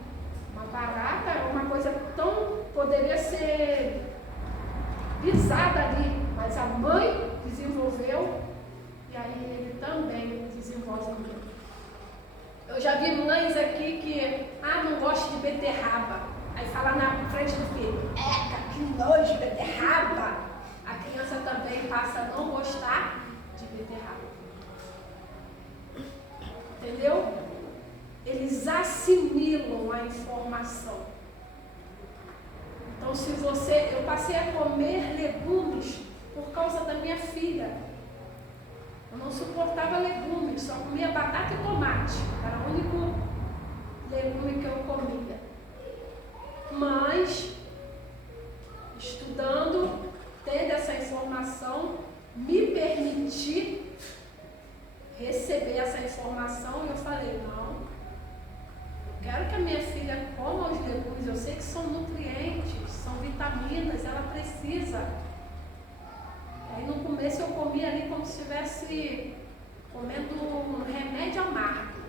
Uma barata é uma coisa tão... poderia ser pisada ali, mas a mãe desenvolveu e aí ele também desenvolve o medo. Eu já vi mães aqui que, não gosta de beterraba. Aí fala na frente do filho, que nojo, beterraba. A criança também passa a não gostar de beterraba. Entendeu? Eles assimilam a informação. Então, se você... Eu passei a comer legumes por causa da minha filha. Eu não suportava legumes, só comia batata e tomate. Era o único legume que eu comia. Mas, estudando, tendo essa informação, me permiti receber essa informação e eu falei, não, eu quero que a minha filha coma os legumes, eu sei que são nutrientes, são vitaminas, ela precisa. Aí no começo eu comia ali como se estivesse comendo um remédio amargo.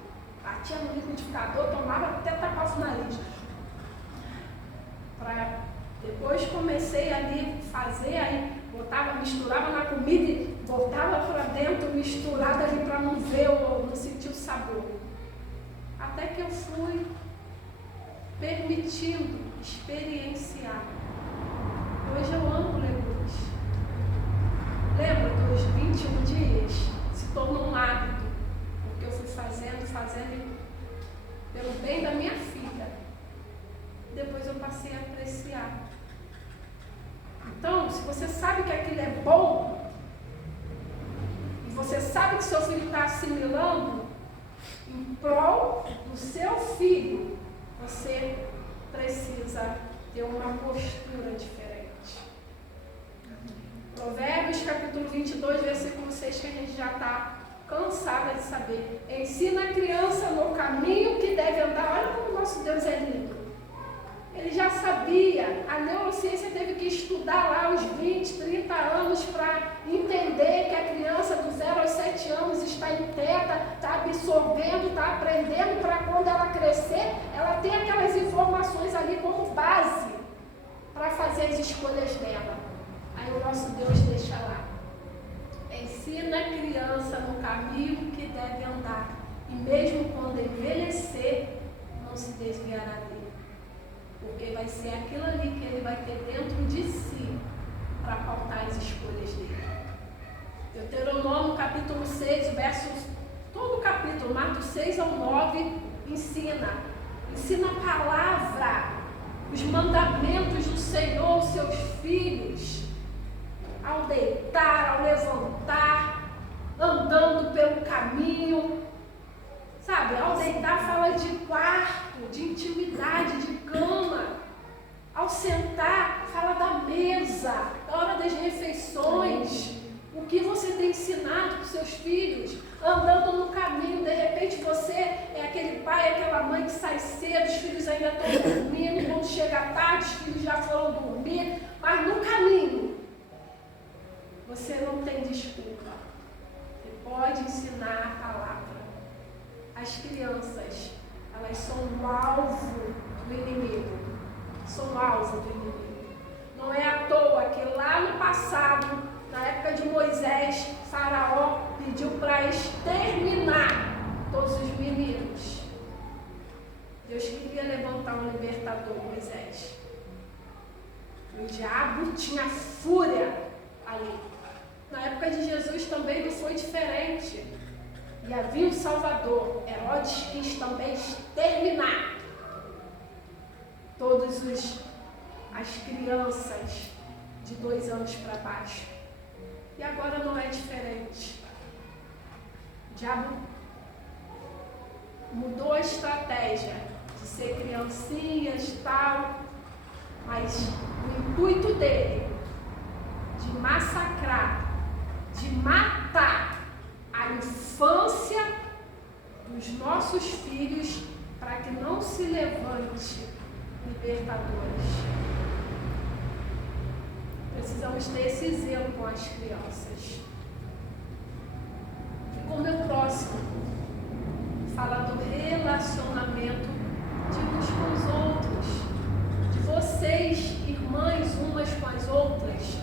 Batia no liquidificador, tomava até tapar o nariz. Para Depois comecei ali a fazer, aí botava, misturava na comida e botava para dentro, misturada ali para não ver ou não sentir o sabor. Até que eu fui permitindo experienciar. Hoje eu amo legumes. Lembra dos 21 dias? Se tornou um hábito, porque eu fui fazendo pelo bem da minha filha. Depois eu passei a apreciar. Então, se você sabe que aquilo é bom, e você sabe que seu filho está assimilando, em prol do seu filho, você precisa ter uma postura diferente. Provérbios capítulo 22, versículo 6, que a gente já está cansada de saber. Ensina a criança no caminho que deve andar. Olha como o nosso Deus é lindo. Ele já sabia, a neurociência teve que estudar lá os 20, 30 anos para entender que a criança do 0 aos 7 anos está em teta, está absorvendo, está aprendendo para quando ela crescer, ela tem aquelas informações ali como base para fazer as escolhas dela. Aí o nosso Deus deixa lá. Ensina a criança no caminho que deve andar, e mesmo quando envelhecer, não se desviará dele. Porque vai ser aquilo ali que ele vai ter dentro de si para pautar as escolhas dele. Deuteronômio capítulo 6, versos, todo o capítulo, Marcos 6 ao 9, ensina a palavra, os mandamentos do Senhor aos seus filhos, ao deitar, ao levantar, andando pelo caminho. Sabe, ao deitar fala de quarto, de intimidade, de cama. Ao sentar, fala da mesa, da hora das refeições. O que você tem ensinado para os seus filhos? Andando no caminho, de repente você é aquele pai, aquela mãe que sai cedo, os filhos ainda estão dormindo, quando chega tarde, os filhos já foram dormir, mas no caminho, você não tem desculpa. Você pode ensinar a palavra. As crianças, elas são o alvo do inimigo. São o alvo do inimigo. Não é à toa que lá no passado, na época de Moisés, Faraó pediu para exterminar todos os meninos. Deus queria levantar um libertador, Moisés. O diabo tinha fúria ali. Na época de Jesus também não foi diferente. E havia um Salvador. Herodes quis também exterminar todas as crianças de 2 anos para baixo. E agora não é diferente. O diabo mudou a estratégia de ser criancinhas e tal, mas o intuito dele de massacrar, de matar a infância dos nossos filhos para que não se levante libertadores. Precisamos ter esse zelo com as crianças. E com o meu próximo, falar do relacionamento de uns com os outros, de vocês, irmãs, umas com as outras,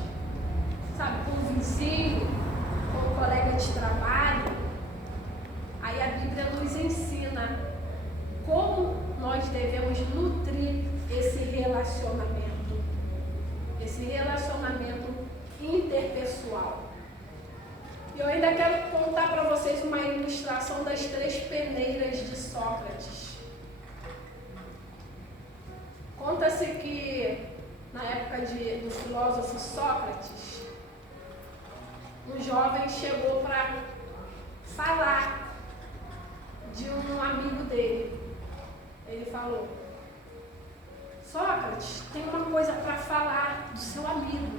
sabe, com o vizinho, com o colega de trabalho. Aí a Bíblia nos ensina como nós devemos nutrir esse relacionamento interpessoal. E eu ainda quero contar para vocês uma ilustração das 3 peneiras de Sócrates. Conta-se que na época do filósofo Sócrates, um jovem chegou para falar de um amigo dele. Ele falou: Sócrates, tem uma coisa para falar do seu amigo.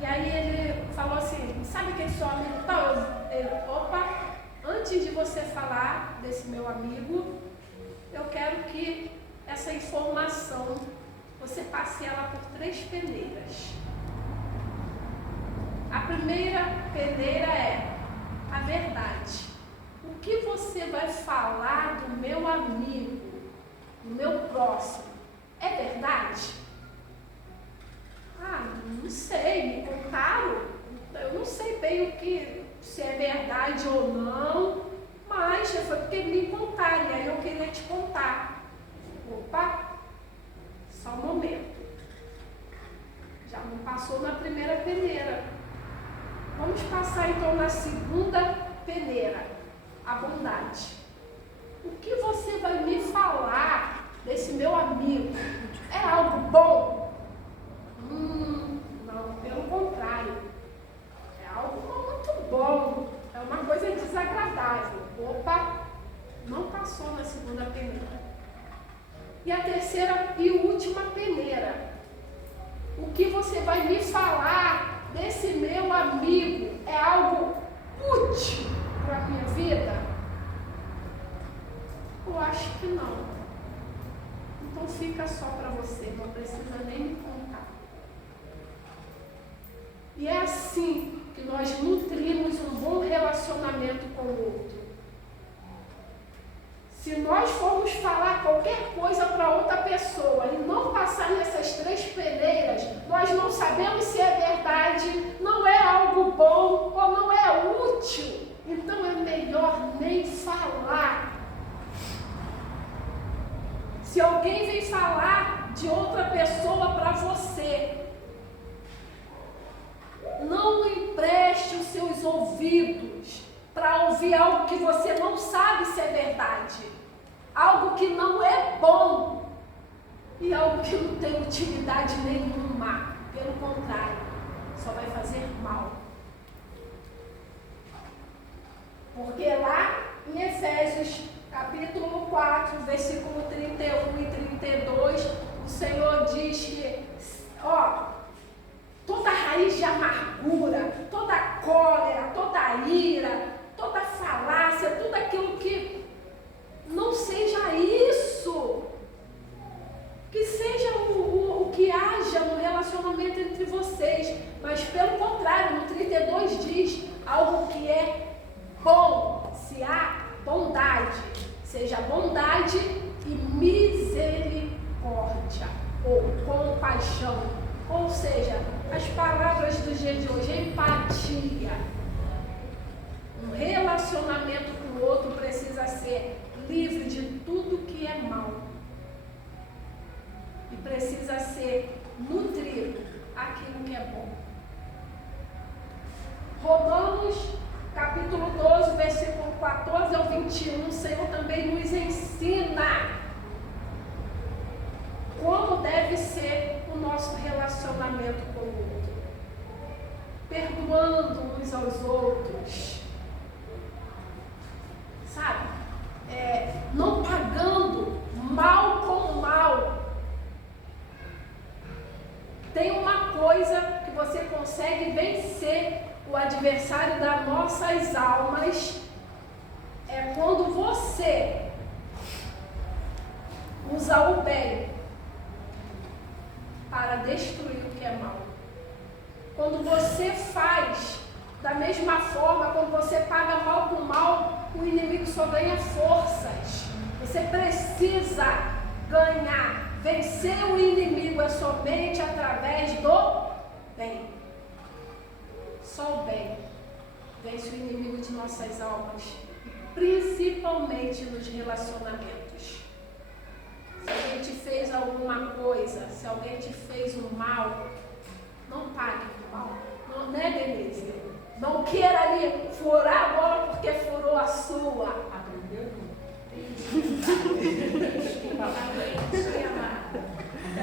E aí ele falou assim: sabe quem é seu amigo tal? Opa, antes de você falar desse meu amigo, eu quero que essa informação, você passe ela por 3 peneiras. A primeira peneira é a verdade. O que você vai falar do meu amigo, do meu próximo, é verdade? Não sei, me contaram. Eu não sei bem se é verdade ou não, mas foi porque me contaram, e aí eu queria te contar. Opa, só um momento. Já não passou na primeira peneira. Vamos passar então na segunda peneira, a bondade. O que você vai me falar desse meu amigo? É algo bom? Não, pelo contrário. É algo muito bom. É uma coisa desagradável. Opa, não passou na segunda peneira. E a terceira e última peneira. O que você vai me falar desse meu amigo é algo útil para a minha vida? Eu acho que não. Então fica só para você, não precisa nem me contar. E é assim que nós nutrimos um bom relacionamento com o outro. Se nós formos falar qualquer coisa para outra pessoa e não passar nessas 3 peneiras, nós não sabemos se é verdade, não é algo bom ou não é útil. Então é melhor nem falar. Se alguém vem falar de outra pessoa para você, não empreste os seus ouvidos para ouvir algo que você não sabe se é verdade, algo que não é bom e algo que não tem utilidade nenhuma. Pelo contrário, só vai fazer mal. Porque lá em Efésios capítulo 4, versículo 31 e 32, o Senhor diz que, toda raiz de amargura, toda cólera, toda ira, toda falácia, tudo aquilo que não seja isso, que seja o que haja no relacionamento entre vocês, mas pelo contrário, no 32 diz algo que é bom. Se há bondade, seja bondade e misericórdia ou compaixão, ou seja, as palavras do dia de hoje, empatia. Um relacionamento com o outro precisa ser livre de tudo que é mal e precisa ser nutrido aquilo que é bom. Romanos capítulo 12, versículo 14 ao 21, o Senhor também nos ensina como deve ser o nosso relacionamento com o outro, perdoando uns aos outros, sabe? Não pagando mal com mal. Tem uma coisa que você consegue vencer o adversário das nossas almas, é quando você usa o bem para destruir o que é mal. Quando você faz da mesma forma, quando você paga mal com mal, o inimigo só ganha forças. Você precisa ganhar, vencer o inimigo é somente através do bem. Só o bem vence o inimigo de nossas almas, principalmente nos relacionamentos. Se alguém te fez alguma coisa, se alguém te fez um mal, não pague o mal. Não, né, Denise? Não queira ali furar a bola porque furou a sua. Aprendeu?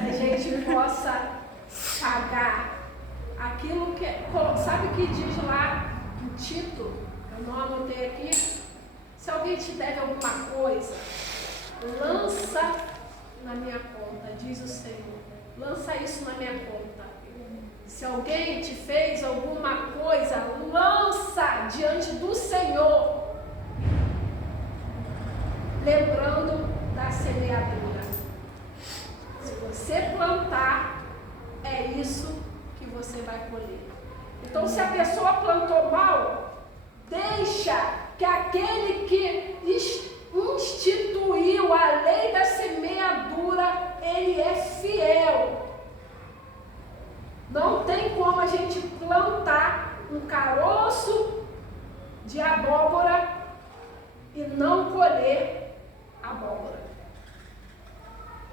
Que a gente possa pagar aquilo que... Sabe o que diz lá em Tito? Eu não anotei aqui. Se alguém te deve alguma coisa, lança na minha conta, diz o Senhor. Lança isso na minha conta. Se alguém te fez alguma coisa, lança diante do Senhor. Lembrando da semeadura. Se você plantar, é isso que você vai colher. Então, se a pessoa plantou mal, deixa que aquele que instituiu a lei da semeadura, ele é fiel. Não tem gente plantar um caroço de abóbora e não colher abóbora.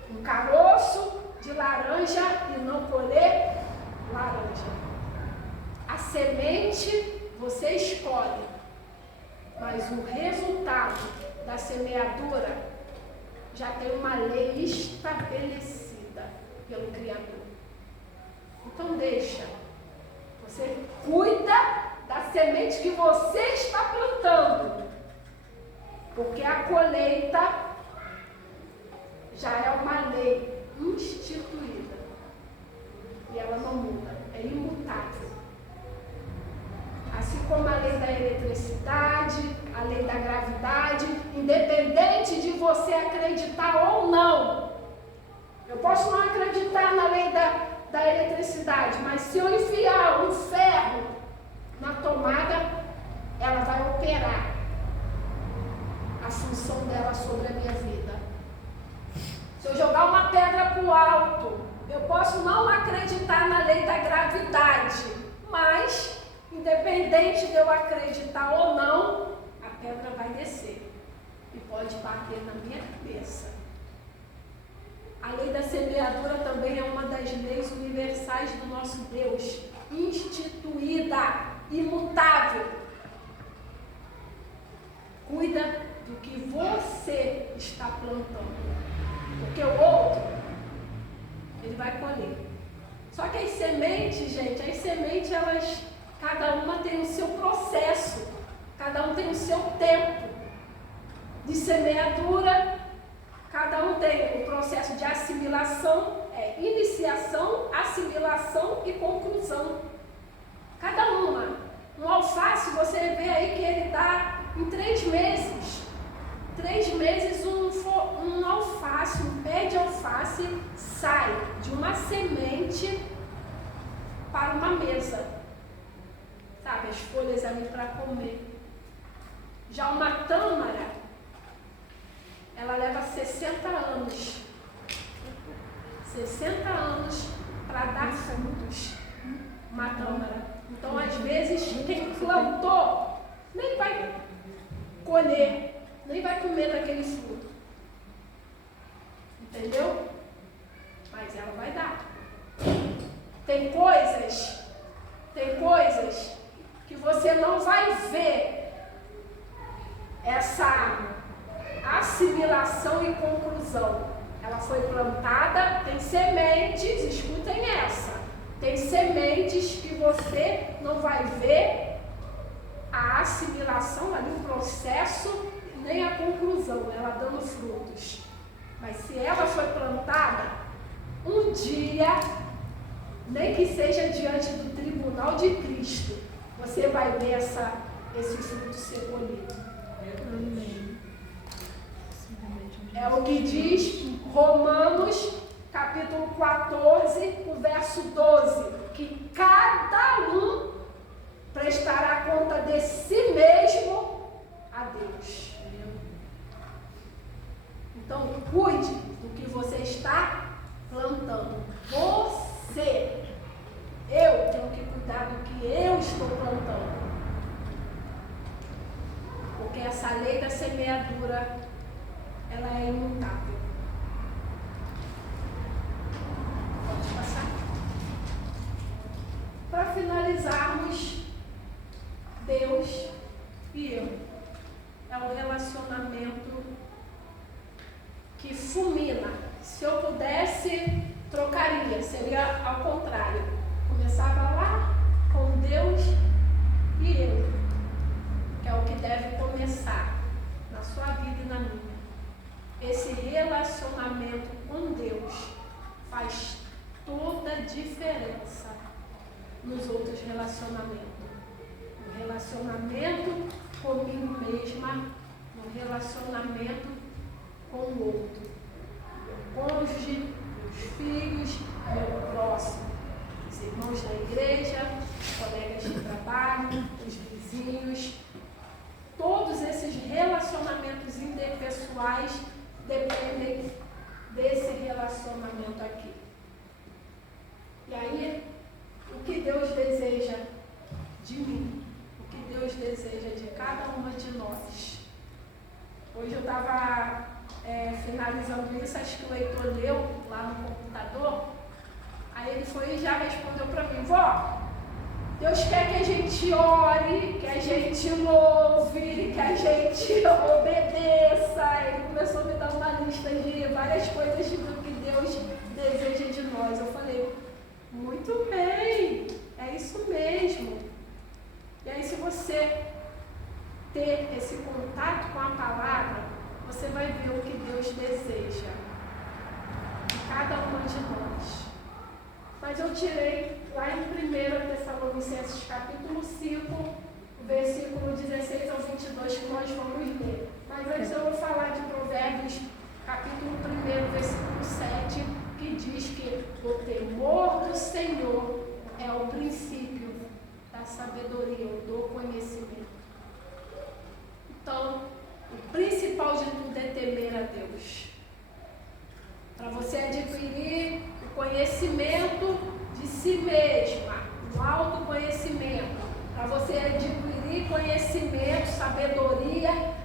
Um caroço de laranja e não colher laranja. A semente você escolhe, mas o resultado da semeadura já tem uma lei estabelecida pelo Criador. Então deixa, você cuida da semente que você está plantando, porque a colheita já é uma lei instituída e ela não muda, é imutável. Assim como a lei da eletricidade, a lei da gravidade, independente de você acreditar ou não. Eu posso não acreditar na lei da eletricidade, mas se eu enfiar um ferro na tomada, ela vai operar a função dela sobre a minha vida. Se eu jogar uma pedra para o alto, eu posso não acreditar na lei da gravidade, mas independente de eu acreditar ou não, a pedra vai descer e pode bater na minha cabeça. A lei da semeadura também é uma das leis universais do nosso Deus, instituída, imutável. Cuida do que você está plantando, porque o outro, ele vai colher. Só que as sementes, gente, elas, cada uma tem o seu processo, cada um tem o seu tempo de semeadura, cada um tem o processo de assimilação, iniciação, assimilação e conclusão. Cada uma. Um alface, você vê aí que ele dá em 3 meses. 3 meses um alface, um pé de alface sai de uma semente para uma mesa. Sabe, as folhas ali para comer. Já uma tâmara, ela leva 60 anos. 60 anos para dar frutos. Uma tâmara. Então, às vezes, quem plantou nem vai colher, nem vai comer daquele fruto. Entendeu? Mas ela vai dar. Tem coisas que você não vai ver essa assimilação e conclusão. Ela foi plantada, tem sementes, escutem essa. Tem sementes que você não vai ver a assimilação ali, o processo, nem a conclusão, ela dando frutos. Mas se ela foi plantada, um dia, nem que seja diante do tribunal de Cristo, você vai ver esse fruto ser colhido. Amém. É o que diz Romanos, capítulo 14, o verso 12, que cada um prestará conta de si mesmo a Deus. Então, cuide do que você está plantando. Eu tenho que cuidar do que eu estou plantando. Porque essa lei da semeadura, ela é imutável. Pode passar. Para finalizarmos, Deus e eu. É um relacionamento que fulmina. Se eu pudesse, trocaria. Seria ao contrário. Começava lá com Deus e eu. Que é o que deve começar na sua vida e na minha. Esse relacionamento com Deus faz toda a diferença nos outros relacionamentos. No relacionamento comigo mesma, no relacionamento com o outro. Meu cônjuge, meus filhos, meu próximo. Os irmãos da igreja, os colegas de trabalho, os vizinhos. Todos esses relacionamentos interpessoais dependem desse relacionamento aqui. E aí, o que Deus deseja falando isso, acho que o Heitor leu lá no computador. Aí ele foi e já respondeu para mim: vó, Deus quer que a gente ore, que a gente louve, que a gente obedeça. Ele começou a me dar uma lista de várias coisas do que Deus deseja de nós. Eu falei: muito bem, é isso mesmo. E aí, se você ter esse contato com a palavra, você vai ver o que Deus deseja de cada uma de nós. Mas eu tirei lá em 1 Tessalonicenses capítulo 5, versículo 16 ao 22, que nós vamos ler. Mas antes eu vou falar de Provérbios capítulo 1, versículo 7, que diz que o temor do Senhor é o princípio da sabedoria, do conhecimento. Então, o principal de tudo é temer a Deus. Para você adquirir o conhecimento de si mesma, o autoconhecimento. Para você adquirir conhecimento, sabedoria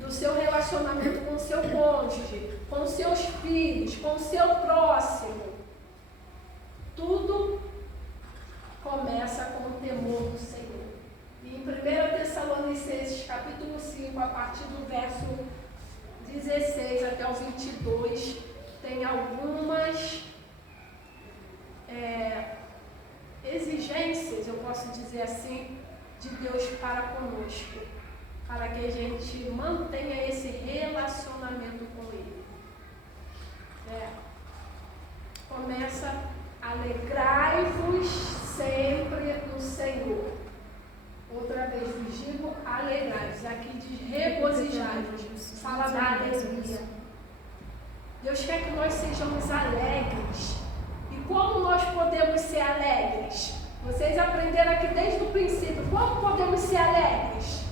do seu relacionamento com o seu cônjuge, com os seus filhos, com o seu próximo. Tudo começa com o temor do Senhor. E em 1 Tessalonicenses capítulo 5, a partir do verso 16 até o 22, tem algumas exigências, eu posso dizer assim, de Deus para conosco, para que a gente mantenha esse relacionamento com Ele. Começa: alegrai-vos sempre no Senhor. Outra vez vos digo, alegrai-vos. Aqui diz regozijai-vos. Fala da alegria. Deus quer que nós sejamos alegres. E como nós podemos ser alegres? Vocês aprenderam aqui desde o princípio. Como podemos ser alegres?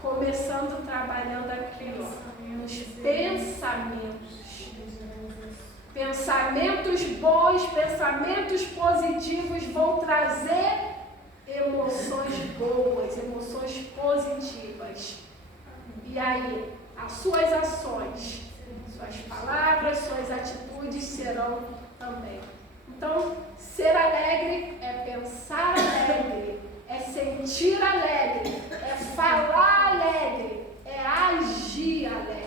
Começando trabalhando aqui, nos pensamentos. Pensamentos bons, pensamentos positivos vão trazer emoções boas, emoções positivas. E aí, as suas ações, suas palavras, suas atitudes serão também. Então, ser alegre é pensar alegre, é sentir alegre, é falar alegre, é agir alegre.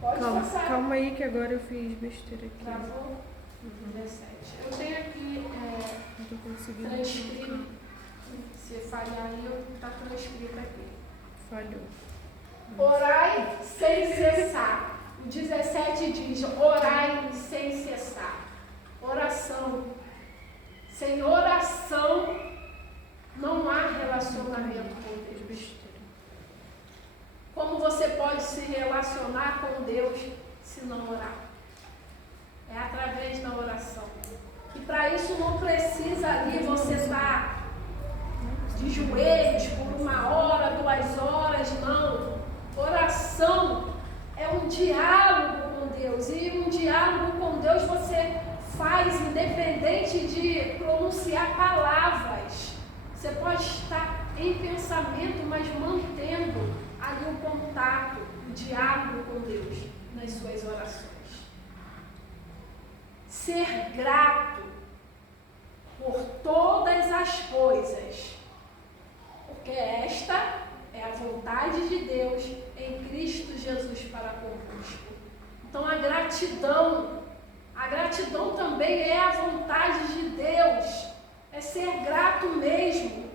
Pode passar. Calma aí que agora eu fiz besteira aqui. Travou? 17. Eu tenho aqui Não tô conseguindo. transcrito. Se falhar aí, está transcrito aqui. Falhou. Orai sem cessar. O 17 diz: orai sem cessar. Oração. Sem oração não há relacionamento com Deus. Como você pode se relacionar com Deus se não orar? É através da oração. E para isso não precisa ali você estar de joelhos por 1 hora, 2 horas, não. Oração é um diálogo com Deus. E um diálogo com Deus você faz independente de pronunciar palavras. Você pode estar em pensamento, mas mantendo ali o contato, o diálogo com Deus nas suas orações. Ser grato por todas as coisas, porque esta é a vontade de Deus em Cristo Jesus para convosco. Então a gratidão também é a vontade de Deus, é ser grato mesmo.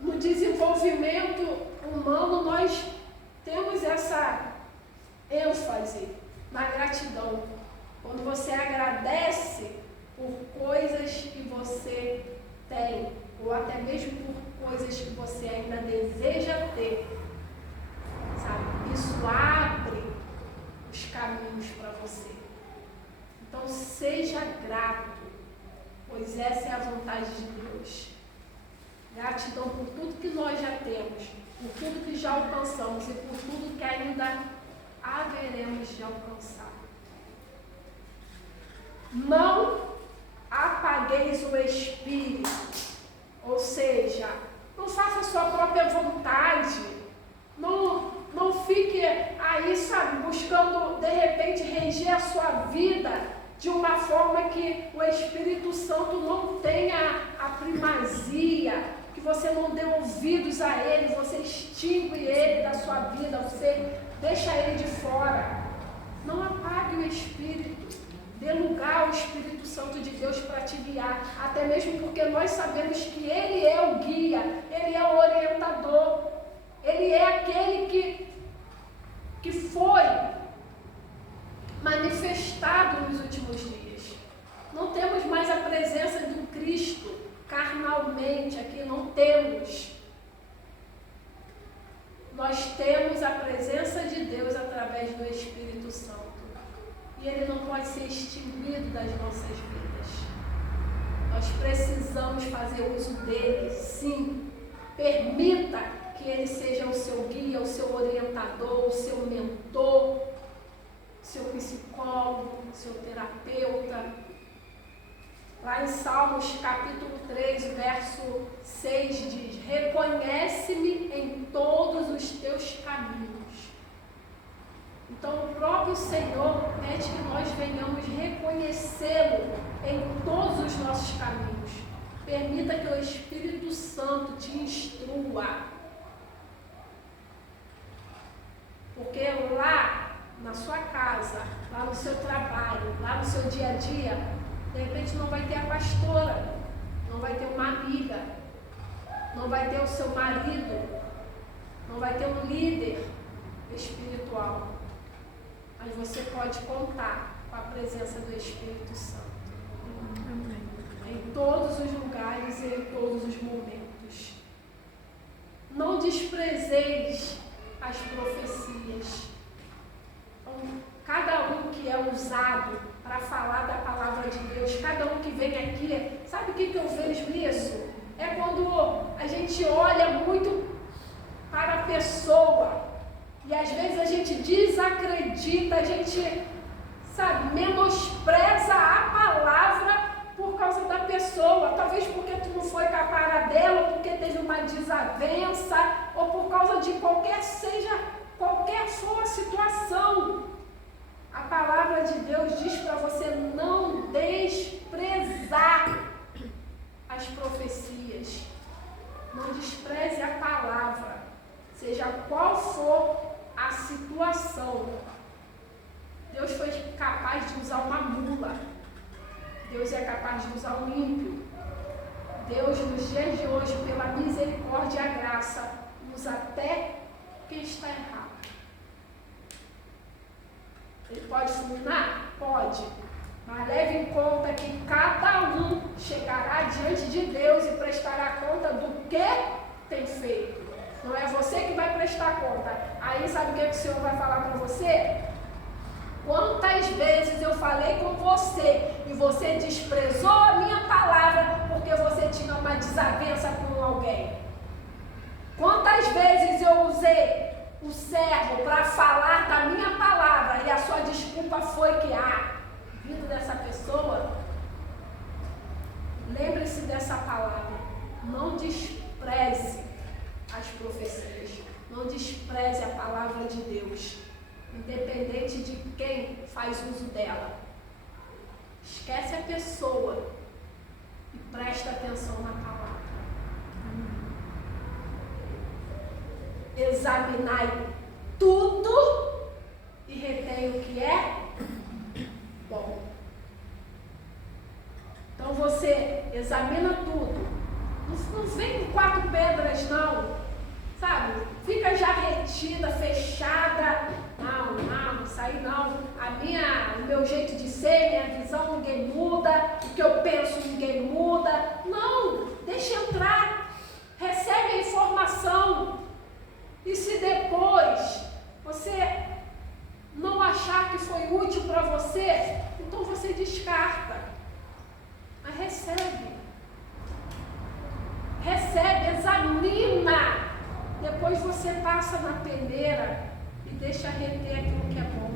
No desenvolvimento humano, nós temos essa ênfase na gratidão. Quando você agradece por coisas que você tem, ou até mesmo por coisas que você ainda deseja ter, sabe? Isso abre os caminhos para você. Então, seja grato, pois essa é a vontade de Deus. Gratidão por tudo que nós já temos, por tudo que já alcançamos e por tudo que ainda haveremos de alcançar. Não apagueis o espírito, ou seja, não faça sua própria vontade. Não fique aí, sabe, buscando de repente reger a sua vida de uma forma que o Espírito Santo não tenha a primazia, que você não dê ouvidos a ele, você extingue ele da sua vida, você deixa ele de fora. Não apague o Espírito, dê lugar ao Espírito Santo de Deus para te guiar, até mesmo porque nós sabemos que ele é o guia, ele é o orientador, ele é aquele que foi manifestado nos últimos dias. Não temos mais a presença do Cristo carnalmente aqui, não temos. Nós temos a presença de Deus através do Espírito Santo. E ele não pode ser extinguido das nossas vidas. Nós precisamos fazer uso dele, sim. Permita que ele seja o seu guia, o seu orientador, o seu mentor, seu psicólogo, seu terapeuta. Lá em Salmos capítulo 3, verso 6 diz: reconhece-me em todos os teus caminhos. Então o próprio Senhor pede que nós venhamos reconhecê-lo em todos os nossos caminhos. Permita que o Espírito Santo te instrua. Porque lá na sua casa, lá no seu trabalho, lá no seu dia a dia, de repente não vai ter a pastora, não vai ter uma amiga, não vai ter o seu marido, não vai ter um líder espiritual. Mas você pode contar com a presença do Espírito Santo. Amém. Em todos os lugares e em todos os momentos. Não desprezeis as profecias. Então, cada um que é usado para falar da palavra de Deus, cada um que vem aqui, sabe o que eu vejo nisso? É quando a gente olha muito para a pessoa e às vezes a gente desacredita, a gente, sabe, menospreza a palavra por causa da pessoa, talvez porque tu não foi com a cara dela, ou porque teve uma desavença, ou por causa de qualquer for a situação. A palavra de Deus diz para você não desprezar as profecias, não despreze a palavra, seja qual for a situação. Deus foi capaz de usar uma mula, Deus é capaz de usar um ímpio. Deus, nos dias de hoje, pela misericórdia e a graça, usa até quem está errado. Ele pode fulminar? Pode. Mas leve em conta que cada um chegará diante de Deus e prestará conta do que tem feito. Não é você que vai prestar conta. Aí sabe o que o Senhor vai falar para você? Quantas vezes eu falei com você e você desprezou a minha palavra porque você tinha uma desavença com alguém? Quantas vezes eu usei o servo para falar da minha palavra e a sua desculpa foi que, vindo dessa pessoa, lembre-se dessa palavra, não despreze as profecias, não despreze a palavra de Deus, independente de quem faz uso dela. Esquece a pessoa e presta atenção na palavra. Examinai tudo e retém o que é bom. Então você examina tudo. Não vem com 4 pedras, não. Sabe? Fica já retida, fechada. Não, isso aí não. O meu jeito de ser, minha visão, ninguém muda. O que eu penso, ninguém muda. Não, deixa entrar. Recebe a informação. E se depois você não achar que foi útil para você, então você descarta. Mas recebe, examina. Depois você passa na peneira e deixa reter aquilo que é bom.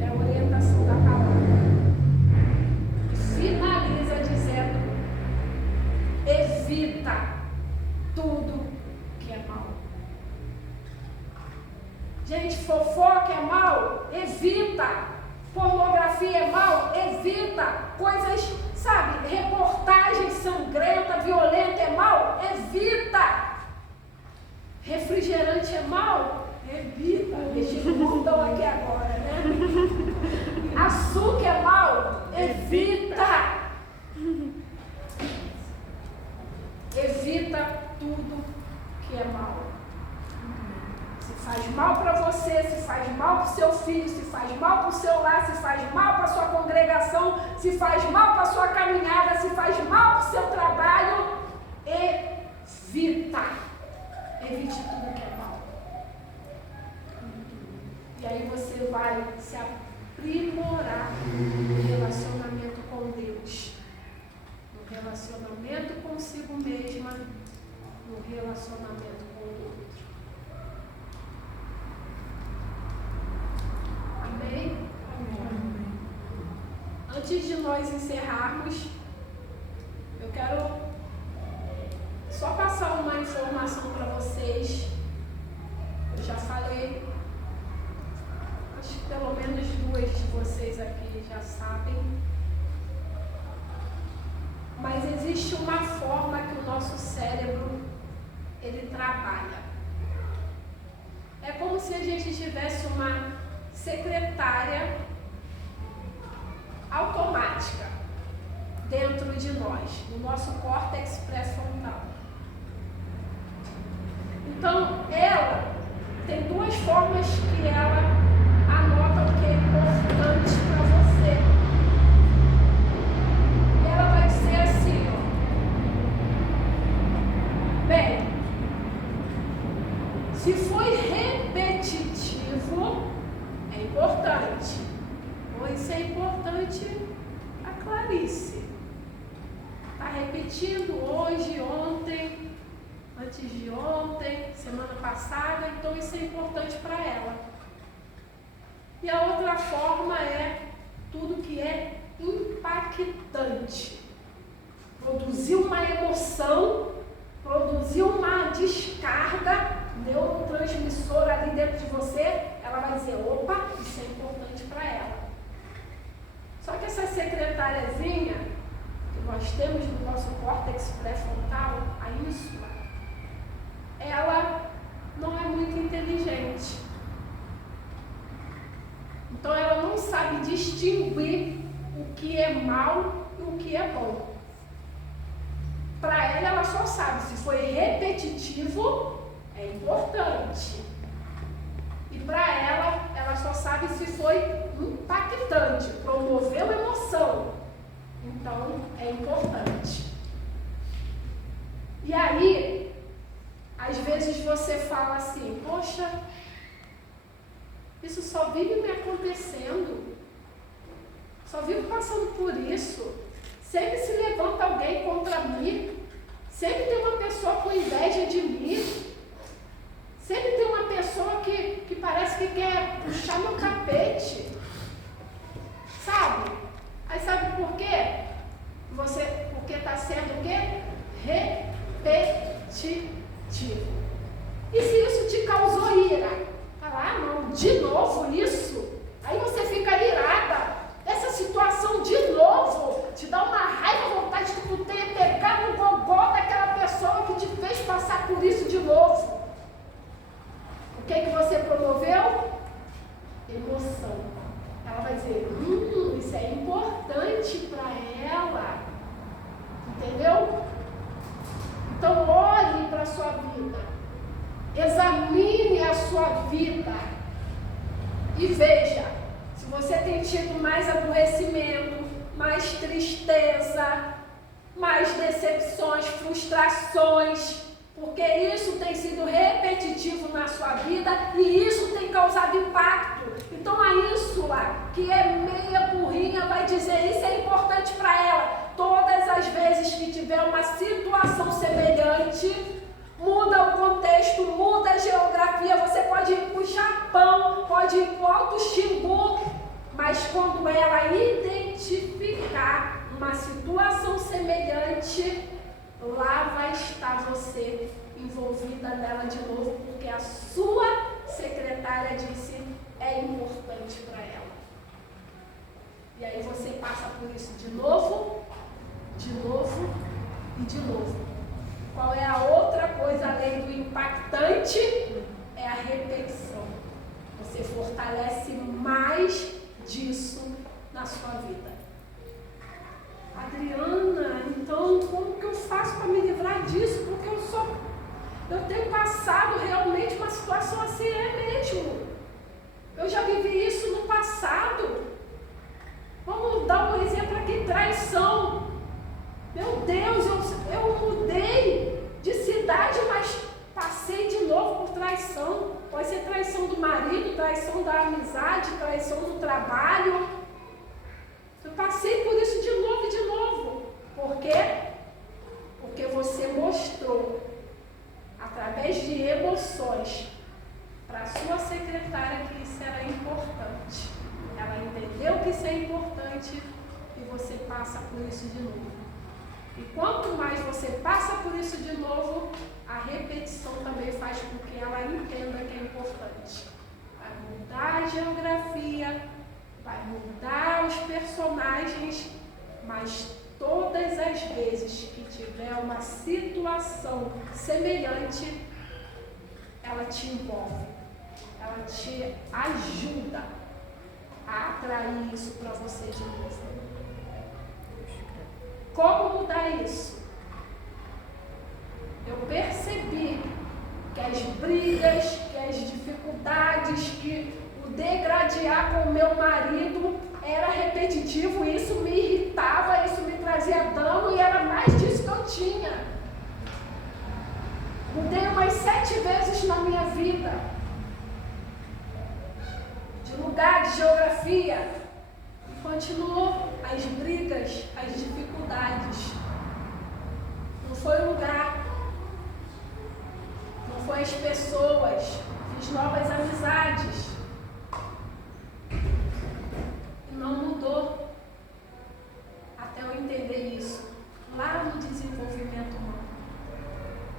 É a orientação da palavra. E finaliza dizendo: evita Pornografia é mal? Evita. Coisas, sabe, reportagem sangrenta, violenta é mal? Evita. Refrigerante é mal? Evita. Deixa o mundão aqui agora, né? Açúcar é mal? Evita. Evita tudo que é mal. Se faz mal para você, se faz mal para o seu filho, se faz mal para o seu lar, se faz mal para a sua congregação, se faz mal para a sua caminhada, se faz mal para o seu trabalho, evita. Evite tudo que é mal. E aí você vai se aprimorar no relacionamento com Deus, no relacionamento consigo mesma, no relacionamento com o outro. Amém? Amém. Antes de nós encerrarmos, eu quero só passar uma informação para vocês. Eu já falei, acho que pelo menos 2 de vocês aqui já sabem. Mas existe uma forma que o nosso cérebro, ele trabalha. É como se a gente tivesse uma secretária automática dentro de nós, no nosso córtex pré-frontal. Então, ela tem 2 formas que ela anota o que é importante para você. E ela vai dizer assim, ó. Bem, se foi repetitivo, é importante. Isso é importante a Clarice. Está repetindo hoje, ontem, antes de ontem, semana passada, então isso é importante para ela. E a outra forma é tudo que é impactante. Produzir uma emoção, produzir uma descarga neurotransmissora ali dentro de você, ela vai dizer, opa, isso é importante para ela. Só que essa secretariazinha que nós temos no nosso córtex pré-frontal, a ínsula, ela não é muito inteligente. Então ela não sabe distinguir o que é mal e o que é bom. Para ela só sabe se foi repetitivo, é importante. E para ela só sabe se foi impactante, promoveu emoção. Então, é importante. E aí, às vezes você fala assim, poxa, isso só vive me acontecendo. Só vivo passando por isso. Sempre se levanta alguém contra mim. Sempre tem uma pessoa com inveja de mim. Sempre tem uma pessoa que parece que quer puxar meu tapete. Sabe? Aí sabe por quê? Porque está sendo o quê? Repetitivo. E se isso te causou ira? Fala, não, de novo isso? Aí você fica irada. Essa situação de novo te dá uma raiva, vontade de tu ter pegado no gogó daquela pessoa que te fez passar por isso de novo. O que você promoveu? Emoção. Ela vai dizer, isso é importante para ela. Entendeu? Então olhe para a sua vida. Examine a sua vida. E veja, se você tem tido mais aborrecimento, mais tristeza, mais decepções, frustrações, porque isso tem sido repetitivo na sua vida e isso tem causado impacto. Então a ínsula, que é meia burrinha, vai dizer isso é importante para ela. Todas as vezes que tiver uma situação semelhante, muda o contexto, muda a geografia, você pode ir para o Japão, pode ir para o Alto Xingu, mas quando ela identificar uma situação semelhante, lá vai estar você envolvida nela de novo, porque a sua secretária disse é importante para ela. passa por isso de novo e de novo. Qual é a outra coisa além do impactante? É a repetição. Você fortalece mais disso na sua vida. Adriana, então como que eu faço para me livrar disso? Porque eu tenho passado realmente uma situação assim, mesmo. Eu já vivi isso no passado. Vamos dar um exemplo aqui, traição. Meu Deus, eu mudei de cidade, mas passei de novo por traição. Pode ser traição do marido, traição da amizade, traição do trabalho. Eu passei por isso de novo e de novo. Por quê? Porque você mostrou, através de emoções, para a sua secretária que isso era importante. Ela entendeu que isso é importante e você passa por isso de novo. E quanto mais você passa por isso de novo, a repetição também faz com que ela entenda que é importante. Vai mudar a geografia, vai mudar os personagens, mas todas as vezes que tiver uma situação semelhante, ela te envolve, ela te ajuda a atrair isso para você de novo. Como mudar isso? Eu percebi que as brigas, que as dificuldades, que o degradear com o meu marido era repetitivo, isso me irritava, isso me trazia dano e era mais disso que eu tinha. Mudei umas 7 vezes na minha vida. De lugar, de geografia. E continuou as brigas, as dificuldades. Não foi o lugar. Não foi as pessoas. Fiz novas amizades. E não mudou. Até eu entender isso. Lá no desenvolvimento humano.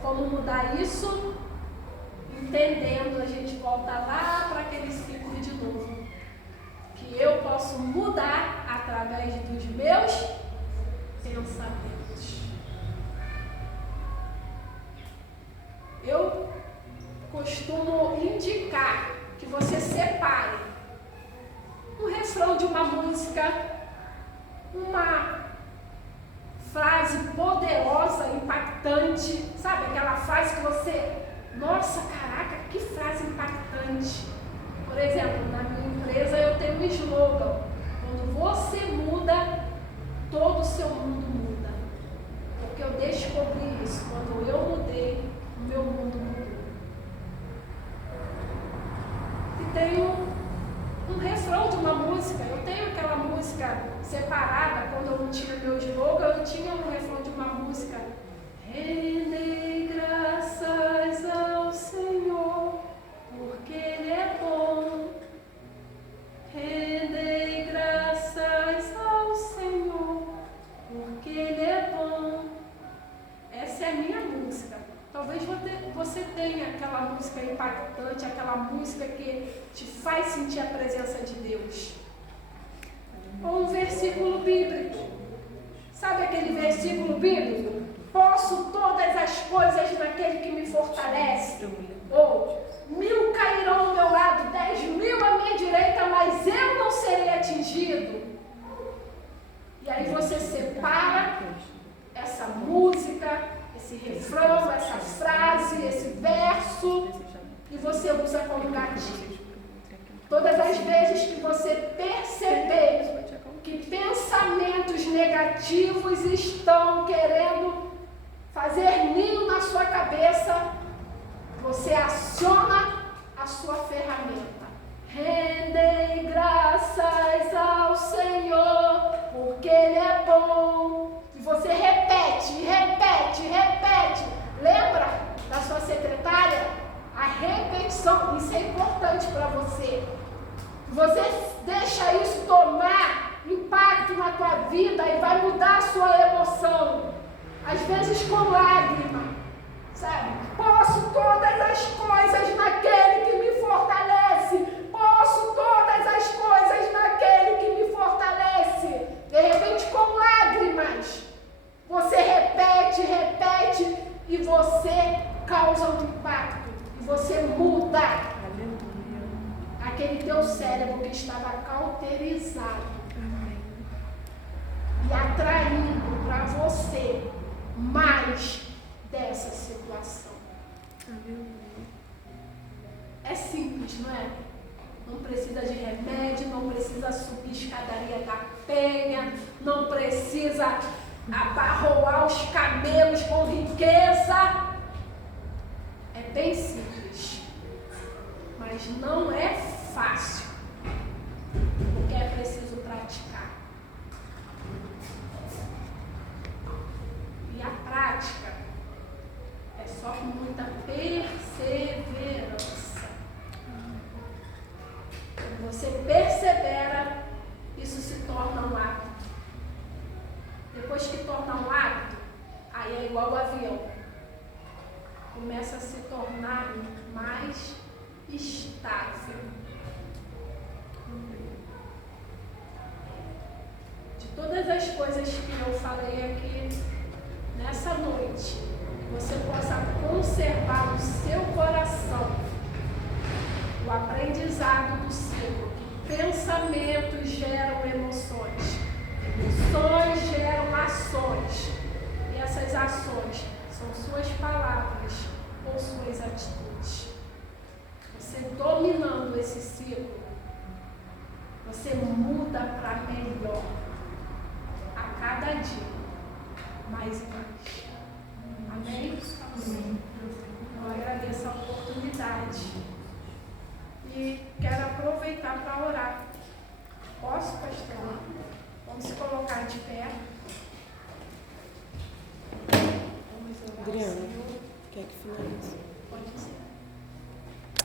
Como mudar isso? Entendendo, a gente volta lá para aquele ciclo de novo. Que eu posso mudar através dos meus pensamentos. Eu costumo indicar que você separe um refrão de uma música, uma frase poderosa, impactante, sabe? Aquela frase que você, nossa, caraca, que frase impactante. Por exemplo, na minha empresa eu tenho um slogan: quando você muda, todo o seu mundo muda. Porque eu descobri isso, quando eu mudei, o meu mundo mudou. E tenho um refrão de uma música, eu tenho aquela música separada, quando eu não tinha meu slogan, eu tinha um refrão de uma música. Rendei graças ao Senhor, porque Ele é bom. Rendei graças ao Senhor, porque Ele é bom. Essa é a minha música. Talvez você tenha aquela música impactante, aquela música que te faz sentir a presença de Deus. Ou um versículo bíblico. Sabe aquele versículo bíblico? Posso todas as coisas naquele que me fortalece. Ou 1000 cairão ao meu lado, 10.000 à minha direita, mas eu não serei atingido. E aí você separa essa música, esse refrão, essa frase, esse verso, e você usa como gatilho. Todas as vezes que você perceber que pensamentos negativos estão querendo fazer ninho na sua cabeça, você aciona a sua ferramenta. Rendei graças ao Senhor, porque Ele é bom. E você repete, repete, repete. Lembra da sua secretária? A repetição, isso é importante para você. Você deixa isso tomar impacto na tua vida e vai mudar a sua emoção. Às vezes com lágrima, sabe? Posso todas as coisas naquele que me fortalece. Posso todas as coisas naquele que me fortalece. estava cauterizado Amém. e atraindo para você mais dessa situação. Aleluia. É simples, não é? Não precisa de remédio, não precisa subir escadaria da penha, não precisa abarroar os camelos com riqueza. É bem simples, mas não é fácil, porque é preciso praticar. E a prática é só com muita perseverança. Quando você persevera, isso se torna um hábito. Depois que torna um hábito, aí é igual o avião. Começa a se tornar mais estável. De todas as coisas que eu falei aqui nessa noite, que você possa conservar no seu coração o aprendizado do ciclo. Pensamentos geram emoções, emoções geram ações, e essas ações são suas palavras ou suas atitudes. Você dominando esse ciclo, você muda para melhor a cada dia, mais e mais. Amém? Amém. Eu agradeço a oportunidade e quero aproveitar para orar